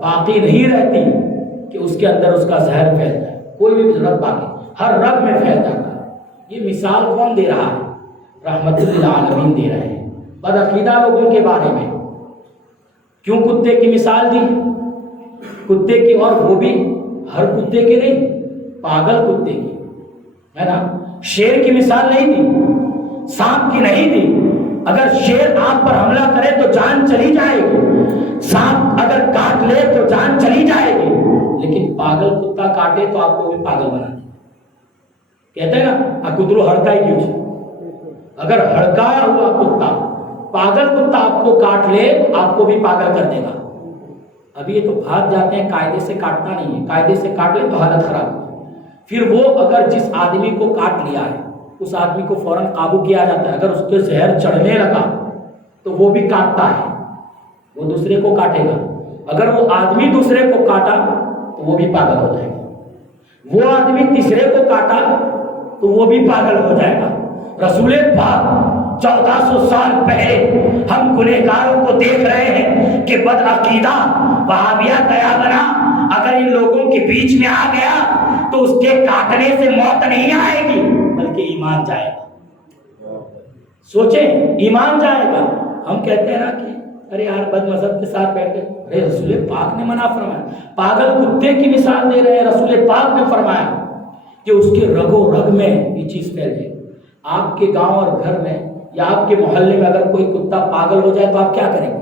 باقی نہیں رہتی کہ اس کے اندر اس کا زہر پھیل جائے. کوئی بھی رگ باقی, ہر رگ میں پھیل جاتا ہے. یہ مثال کون دے رہا ہے؟ رحمت للعالمین دے رہے ہیں بدعقیدہ لوگوں کے بارے میں. کیوں کتے کی مثال دی؟ کتے کی, اور وہ بھی ہر کتے کی نہیں, پاگل کتے کی, ہے نا. شیر کی مثال نہیں دی, سانپ کی نہیں دی. اگر شیر آپ پر حملہ کرے تو جان چلی جائے گی, سانپ اگر کاٹ لے تو جان چلی جائے گی, لیکن پاگل کتا کاٹے تو آپ کو بھی پاگل بنا دے. کہتے ہیں نا کترو ہڑکائی کیوں, اگر ہڑکایا ہوا کتا پاگل کتا آپ کو کاٹ لے آپ کو بھی پاگل کر دے گا. ابھی یہ تو بھاگ جاتے ہیں, قاعدے سے کاٹنا نہیں ہے, قاعدے سے کاٹ لے تو حالت خراب. پھر وہ اگر جس آدمی کو کاٹ لیا ہے اس آدمی کو فوراً قابو کیا جاتا ہے. اگر اس کے زہر چڑھنے لگا تو وہ بھی کاٹتا ہے, وہ دوسرے کو کاٹے گا. اگر وہ آدمی دوسرے کو کاٹا تو وہ بھی پاگل ہو جائے گا, وہ آدمی تیسرے کو کاٹا تو وہ بھی پاگل ہو جائے گا. رسول پاک 1400 سال پہلے ہم گنہگاروں کو دیکھ رہے ہیں کہ بدعقیدہ وہابیہ دیا بنا اگر ان لوگوں کے بیچ میں آ گیا تو اس کے کاٹنے سے موت نہیں آئے گی بلکہ ایمان جائے گا. سوچیں, ایمان جائے گا. ہم کہتے ہیں نا کہ ارے یار بد مذہب کے ساتھ بیٹھے, ارے رسول پاک نے منع فرمایا. پاگل کتے کی مثال دے رہے ہیں, رسول پاک نے فرمایا کہ اس کے رگ و رگ میں یہ چیز پھیل جائے. آپ کے گاؤں اور گھر میں یا آپ کے محلے میں اگر کوئی کتا پاگل ہو جائے تو آپ کیا کریں گے؟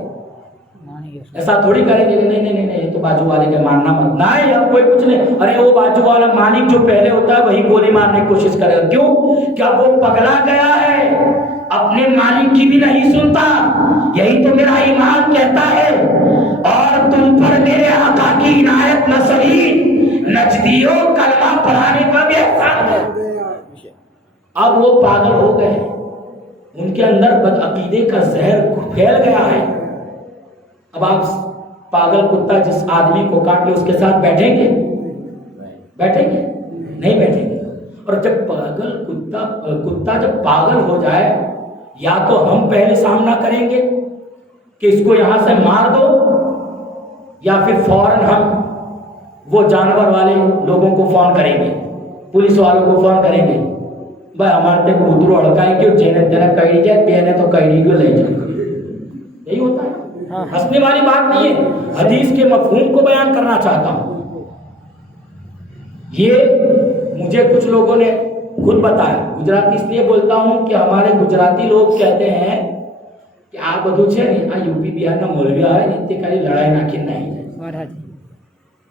ایسا تھوڑی کریں گے نہیں نہیں نہیں تو بازو والے کا مارنا مت, نہیں اب کوئی کچھ نہیں. ارے وہ بازو والا مالک جو پہلے ہوتا ہے وہی گولی مارنے کی کوشش کرے گا. کیوں؟ کیا وہ پگلا گیا ہے, اپنے مالک کی بھی نہیں سنتا. یہی تو میرا ایمان کہتا ہے. اور تم پر میرے آقا کی عنایت نہ سہی, نجدیوں کلمہ پڑھانے کا بھی احسان ہے. اب وہ پاگل ہو گئے, ان کے اندر بدعقیدے کا زہر پھیل گیا ہے. اب آپ پاگل کتا جس آدمی کو کاٹ لے اس کے ساتھ بیٹھیں گے؟ بیٹھیں گے نہیں بیٹھیں گے. اور جب پاگل کتا جب پاگل ہو جائے یا تو ہم پہلے سامنا کریں گے کہ اس کو یہاں سے مار دو, یا پھر فوراً ہم وہ جانور والے لوگوں کو فون کریں گے, پولیس والوں کو فون کریں گے, بھائی ہمارے تے کودرو ہڑکائی کیوں چینے تیرا کڑی جائے پینے تو کڑی کو لے جائے. یہی ہوتا ہے, ہنسنے والی بات نہیں ہے, حدیث کے مفہوم کو بیان کرنا چاہتا ہوں. یہ مجھے کچھ لوگوں نے خود بتایا, گجراتی اس لیے بولتا ہوں کہ ہمارے گجراتی لوگ کہتے ہیں کہ آپ بدو چھے نہیں, یو پی بہار کا مولوی آئے اتنی کاری لڑائی نہ کھیلنا ہی.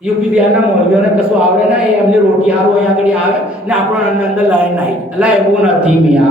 યુપી બિહારના મૌલવીઓને કશું આવડે ના, એ એમની રોટી હારું અહીંયા આગળ આવે ને આપણો અંદર લાઈન નહીં. અલ્લાહ એવું નથી મિયા,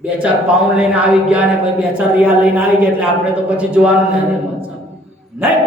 2-4 પાઉન્ડ લઈને આવી ગયા ને ભાઈ 2-4 રિયાલ લઈને આવી ગયા એટલે આપણે તો પછી જોવાનું નહીં.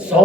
100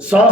100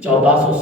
1400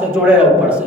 છે જોડે રહો પડશે.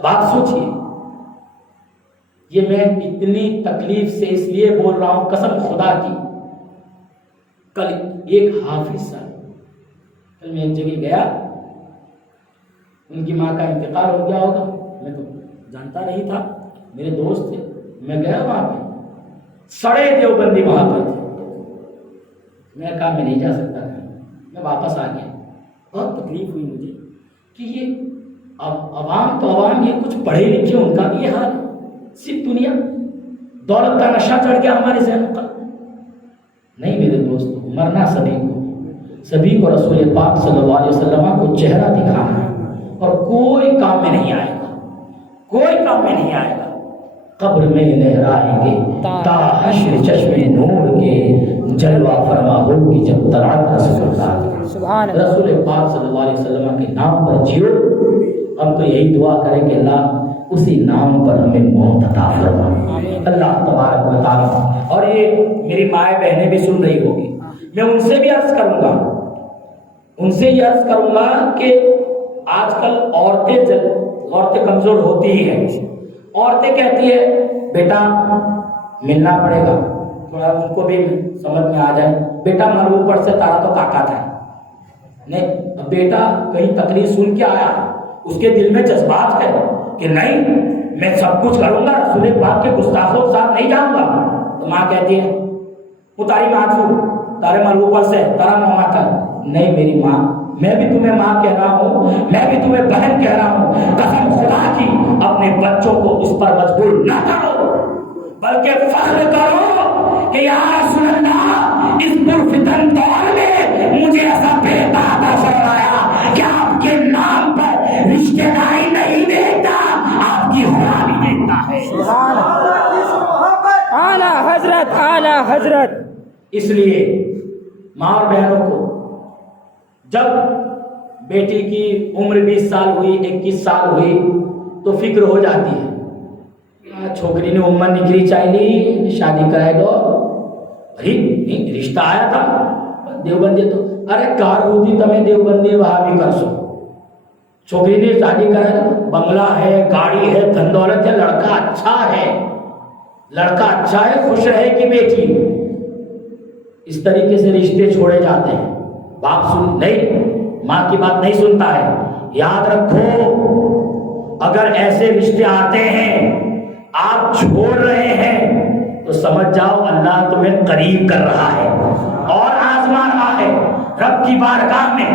اب آپ سوچئے، یہ میں اتنی تکلیف سے اس لیے بول رہا ہوں قسم خدا کی، کل ایک حافظ صاحب، کل میں ایک جگہ گیا، ان کی ماں کا انتقال ہو گیا ہوگا، میں تو جانتا نہیں تھا، میرے دوست تھے، میں گیا وہاں پہ، سڑے دیوبندی وہاں پر تھے، میں کہا میں نہیں جا سکتا، میں واپس آ گیا۔ بہت تکلیف ہوئی مجھے کہ یہ عوام تو عوام، یہ کچھ پڑھے لکھے ان کا بھی یہ حال، صرف دنیا دولت کا نشہ چڑھ گیا ہمارے ذہن پر۔ نہیں میرے دوست، مرنا سبھی کو رسول پاک صلی اللہ علیہ وسلم کو چہرہ دکھانا ہے، اور کوئی کام میں نہیں آئے گا، کوئی کام میں نہیں آئے گا۔ قبر میں لہرائیں گے تا حشر چشمے نور کے، جلوہ فرما ہوگی جب طلعت رسول اللہ، سبحان اللہ۔ رسول پاک صلی اللہ علیہ وسلم کے نام پر جیو۔ ہم تو یہی دعا کریں کہ اللہ اسی نام پر ہمیں موت عطا فرما، اللہ تبارک و تعالیٰ۔ اور یہ میری مائیں بہنیں بھی سن رہی ہوگی، میں ان سے بھی عرض کروں گا، ان سے یہ عرض کروں گا کہ آج کل عورتیں کمزور ہوتی ہی ہیں، عورتیں کہتی ہے بیٹا ملنا پڑے گا، تھوڑا ان کو بھی سمجھ میں آ جائے، بیٹا مرو پر سے تارا تو کاٹا تھا، نہیں اب بیٹا کہیں تقریر سن کے آیا، اس کے دل میں جذبات ہے کہ نہیں میں سب کچھ کروں گا، رسول پاک کے گستاخوں کے ساتھ نہیں جاؤں گا، تو ماں کہتی ہے وہ تاری ماتھو تارے مرو پر سے تارا ماما تھا، نہیں میری ماں، میں بھی تمہیں ماں کہہ رہا ہوں، میں بھی تمہیں بہن کہہ رہا ہوں، قسم خدا کی اپنے بچوں کو اس پر مجبور نہ کرو، بلکہ فخر کرو کہ یا رسول اللہ اس پرفتن دور میں مجھے ایسا بیٹا عطا فرمایا کہ آپ کے نام پر رشتہ داری نہیں دیکھتا، آپ کی غلامی دیکھتا ہے۔ سبحان اللہ، اعلیٰ حضرت، اعلیٰ حضرت۔ اس لیے ماں اور بہنوں کو جب بیٹی کی عمر 20 سال ہوئی، 21 سال ہوئی تو فکر ہو جاتی ہے، چھوکری نے عمر نکلی چاہیے شادی کرائے دو، نہیں رشتہ آیا تھا دیوبندی تو ارے کار ہوتی تمہیں دیوبندی وہاں بھی کر سو، چھوکری نے شادی کرائے، بنگلہ ہے، گاڑی ہے، دھن دولت ہے، لڑکا اچھا ہے، لڑکا اچھا ہے، خوش رہے گی بیٹی، اس طریقے سے رشتے چھوڑے جاتے ہیں۔ باپ نہیں، ماں کی بات نہیں سنتا ہے، یاد رکھو اگر ایسے رشتے آتے ہیں آپ چھوڑ رہے ہیں تو سمجھ جاؤ اللہ تمہیں قریب کر رہا ہے اور آزما رہا ہے۔ رب کی بارگاہ میں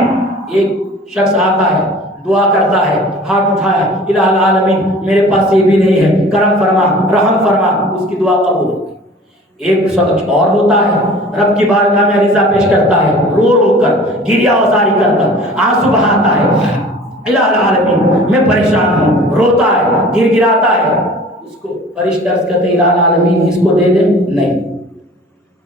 ایک شخص آتا ہے، دعا کرتا ہے، ہاتھ اٹھایا، الہ العالمین میرے پاس یہ بھی نہیں ہے، کرم فرما، رحم فرما، اس کی دعا قبول ہو گئی۔ ایک شخص اور ہوتا ہے رب کی بارگاہ میں عریضہ پیش کرتا ہے، رو رو کر گریہ اوزاری کرتا، آنسو بہاتا ہے، الہ العالمین میں پریشان ہوں، روتا ہے، گر گراتا ہے، اس کو فرشتے عرض کرتے الہ العالمین اس کو دے دے، نہیں،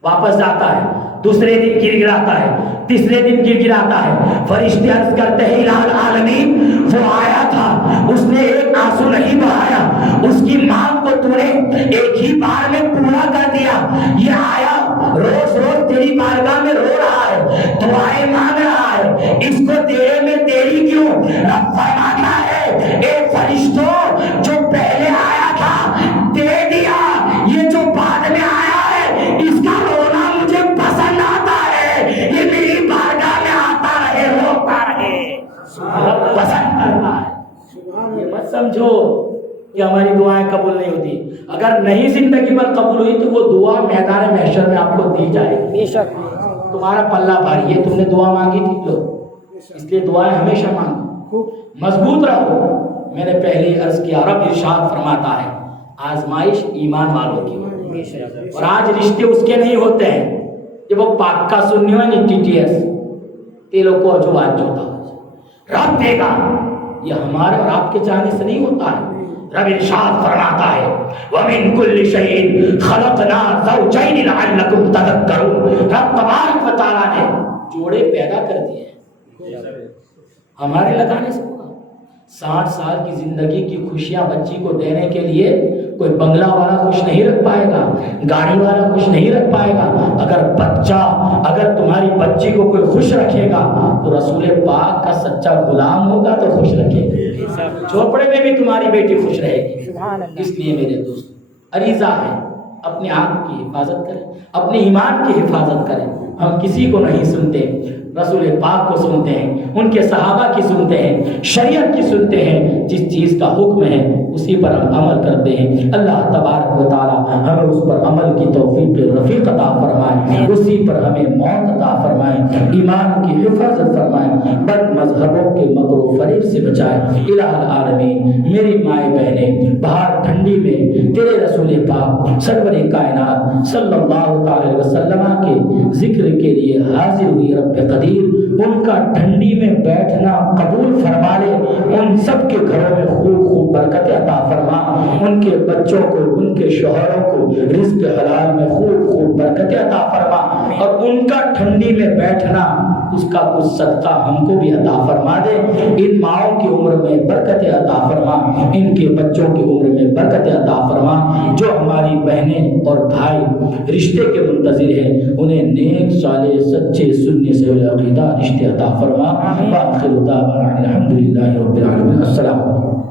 واپس جاتا ہے، دوسرے دن گر گراتا ہے، تیسرے دن گر گراتا ہے، فرشتے عرض کرتے ہیں الہ العالمین وہ آیا تھا، اس نے ایک آنسو نہیں بہایا، اس کی مانگ کو تو نے ایک ہی بار میں پورا کر دیا، یہ آیا روز روز تیری بارگاہ میں رو رہا ہے، دعائیں مانگ رہا ہے، اس کو دینے میں دیری کیوں؟ رب فرماتا ہے اے فرشتوں جو پہلے آیا تھا دے دیا، یہ جو بعد میں آیا ہے اس کا رونا مجھے پسند آتا ہے، یہ میری بارگاہ میں آتا رہے، روتا رہے، رب پسند کرتا ہے۔ یہ مت سمجھو کہ ہماری دعائیں قبول نہیں ہوتی، اگر نہیں زندگی پر قبول ہوئی تو وہ دعا میدان محشر میں آپ کو دی جائے گی، بے شک تمہارا پلہ بھاری ہے، تم نے دعا مانگی تھی لو، اس لیے دعائیں ہمیشہ مانگو، مضبوط رہو۔ میں نے پہلے عرض کیا رب ارشاد فرماتا ہے آزمائش ایمان والوں کی، اور آج رشتے اس کے نہیں ہوتے ہیں جب وہ پاک کا سننی ہو نہیں ٹی ٹی ایس تیلوں کو جو آج ہوتا رب دے گا، یہ ہمارے اور آپ کے چاہنے سے نہیں ہوتا ہے۔ رب ارشاد فرماتا ہے وَمِن كُلِّ شَيْءٍ خَلَقْنَا زَوْجَيْنِ لَعَلَّكُمْ تَذَكَّرُونَ، رب تبارک و تعالیٰ نے جوڑے پیدا کر دیے ہیں، ہمارے لگانے سے ہوگا۔ 60 سال کی زندگی کی خوشیاں بچی کو دینے کے لیے کوئی بنگلہ والا خوش نہیں رکھ پائے گا، گاڑی والا خوش نہیں رکھ پائے گا، اگر بچہ، اگر تمہاری بچی کو کوئی خوش رکھے گا تو رسول پاک کا سچا غلام ہوگا تو خوش رکھے گا، جھوپڑے میں بھی تمہاری بیٹی خوش رہے گی۔ اس لیے میرے دوست عریضہ ہے اپنے آپ کی حفاظت کریں، اپنے ایمان کی حفاظت کریں۔ ہم کسی کو نہیں سنتے، رسول پاک کو سنتے ہیں، ان کے صحابہ کی سنتے ہیں، شریعت کی سنتے ہیں، جس چیز کا حکم ہے اسی پر ہم عمل کرتے ہیں۔ اللہ تبارک و تعالی ہمیں اس پر عمل کی توفیق رفیق عطا فرمائے، اسی پر ہمیں موت عطا فرمائے، ایمان کی حفاظت فرمائے، بد مذہبوں کے مکر و فریب سے بچائے۔ الہ العالمین، میری مائیں بہنیں باہر ٹھنڈی میں تیرے رسول پاک سرور کائنات صلی اللہ تعالی وسلم کے ذکر کے لیے حاضر ہوئی، رب قدیر ان کا ٹھنڈی میں بیٹھنا قبول فرما لے، ان سب کے گھروں میں خوب خوب برکت عطا فرما، ان کے بچوں کو، ان کے شوہروں کو رزق حلال میں خوب خوب برکت عطا فرما، اور ان کا ٹھنڈی میں بیٹھنا اس کا کچھ صدقہ ہم کو بھی عطا فرما دے۔ ان ماؤں کی عمر میں برکت عطا فرما، ان کے بچوں کی عمر میں برکت عطا فرما، جو ہماری بہنیں اور بھائی رشتے کے منتظر ہیں انہیں نیک صالح سچے سنی سے عقیدہ رشتے عطا فرما۔ وآخر دعوانا الحمدللہ رب العالمین۔ السلام علیکم۔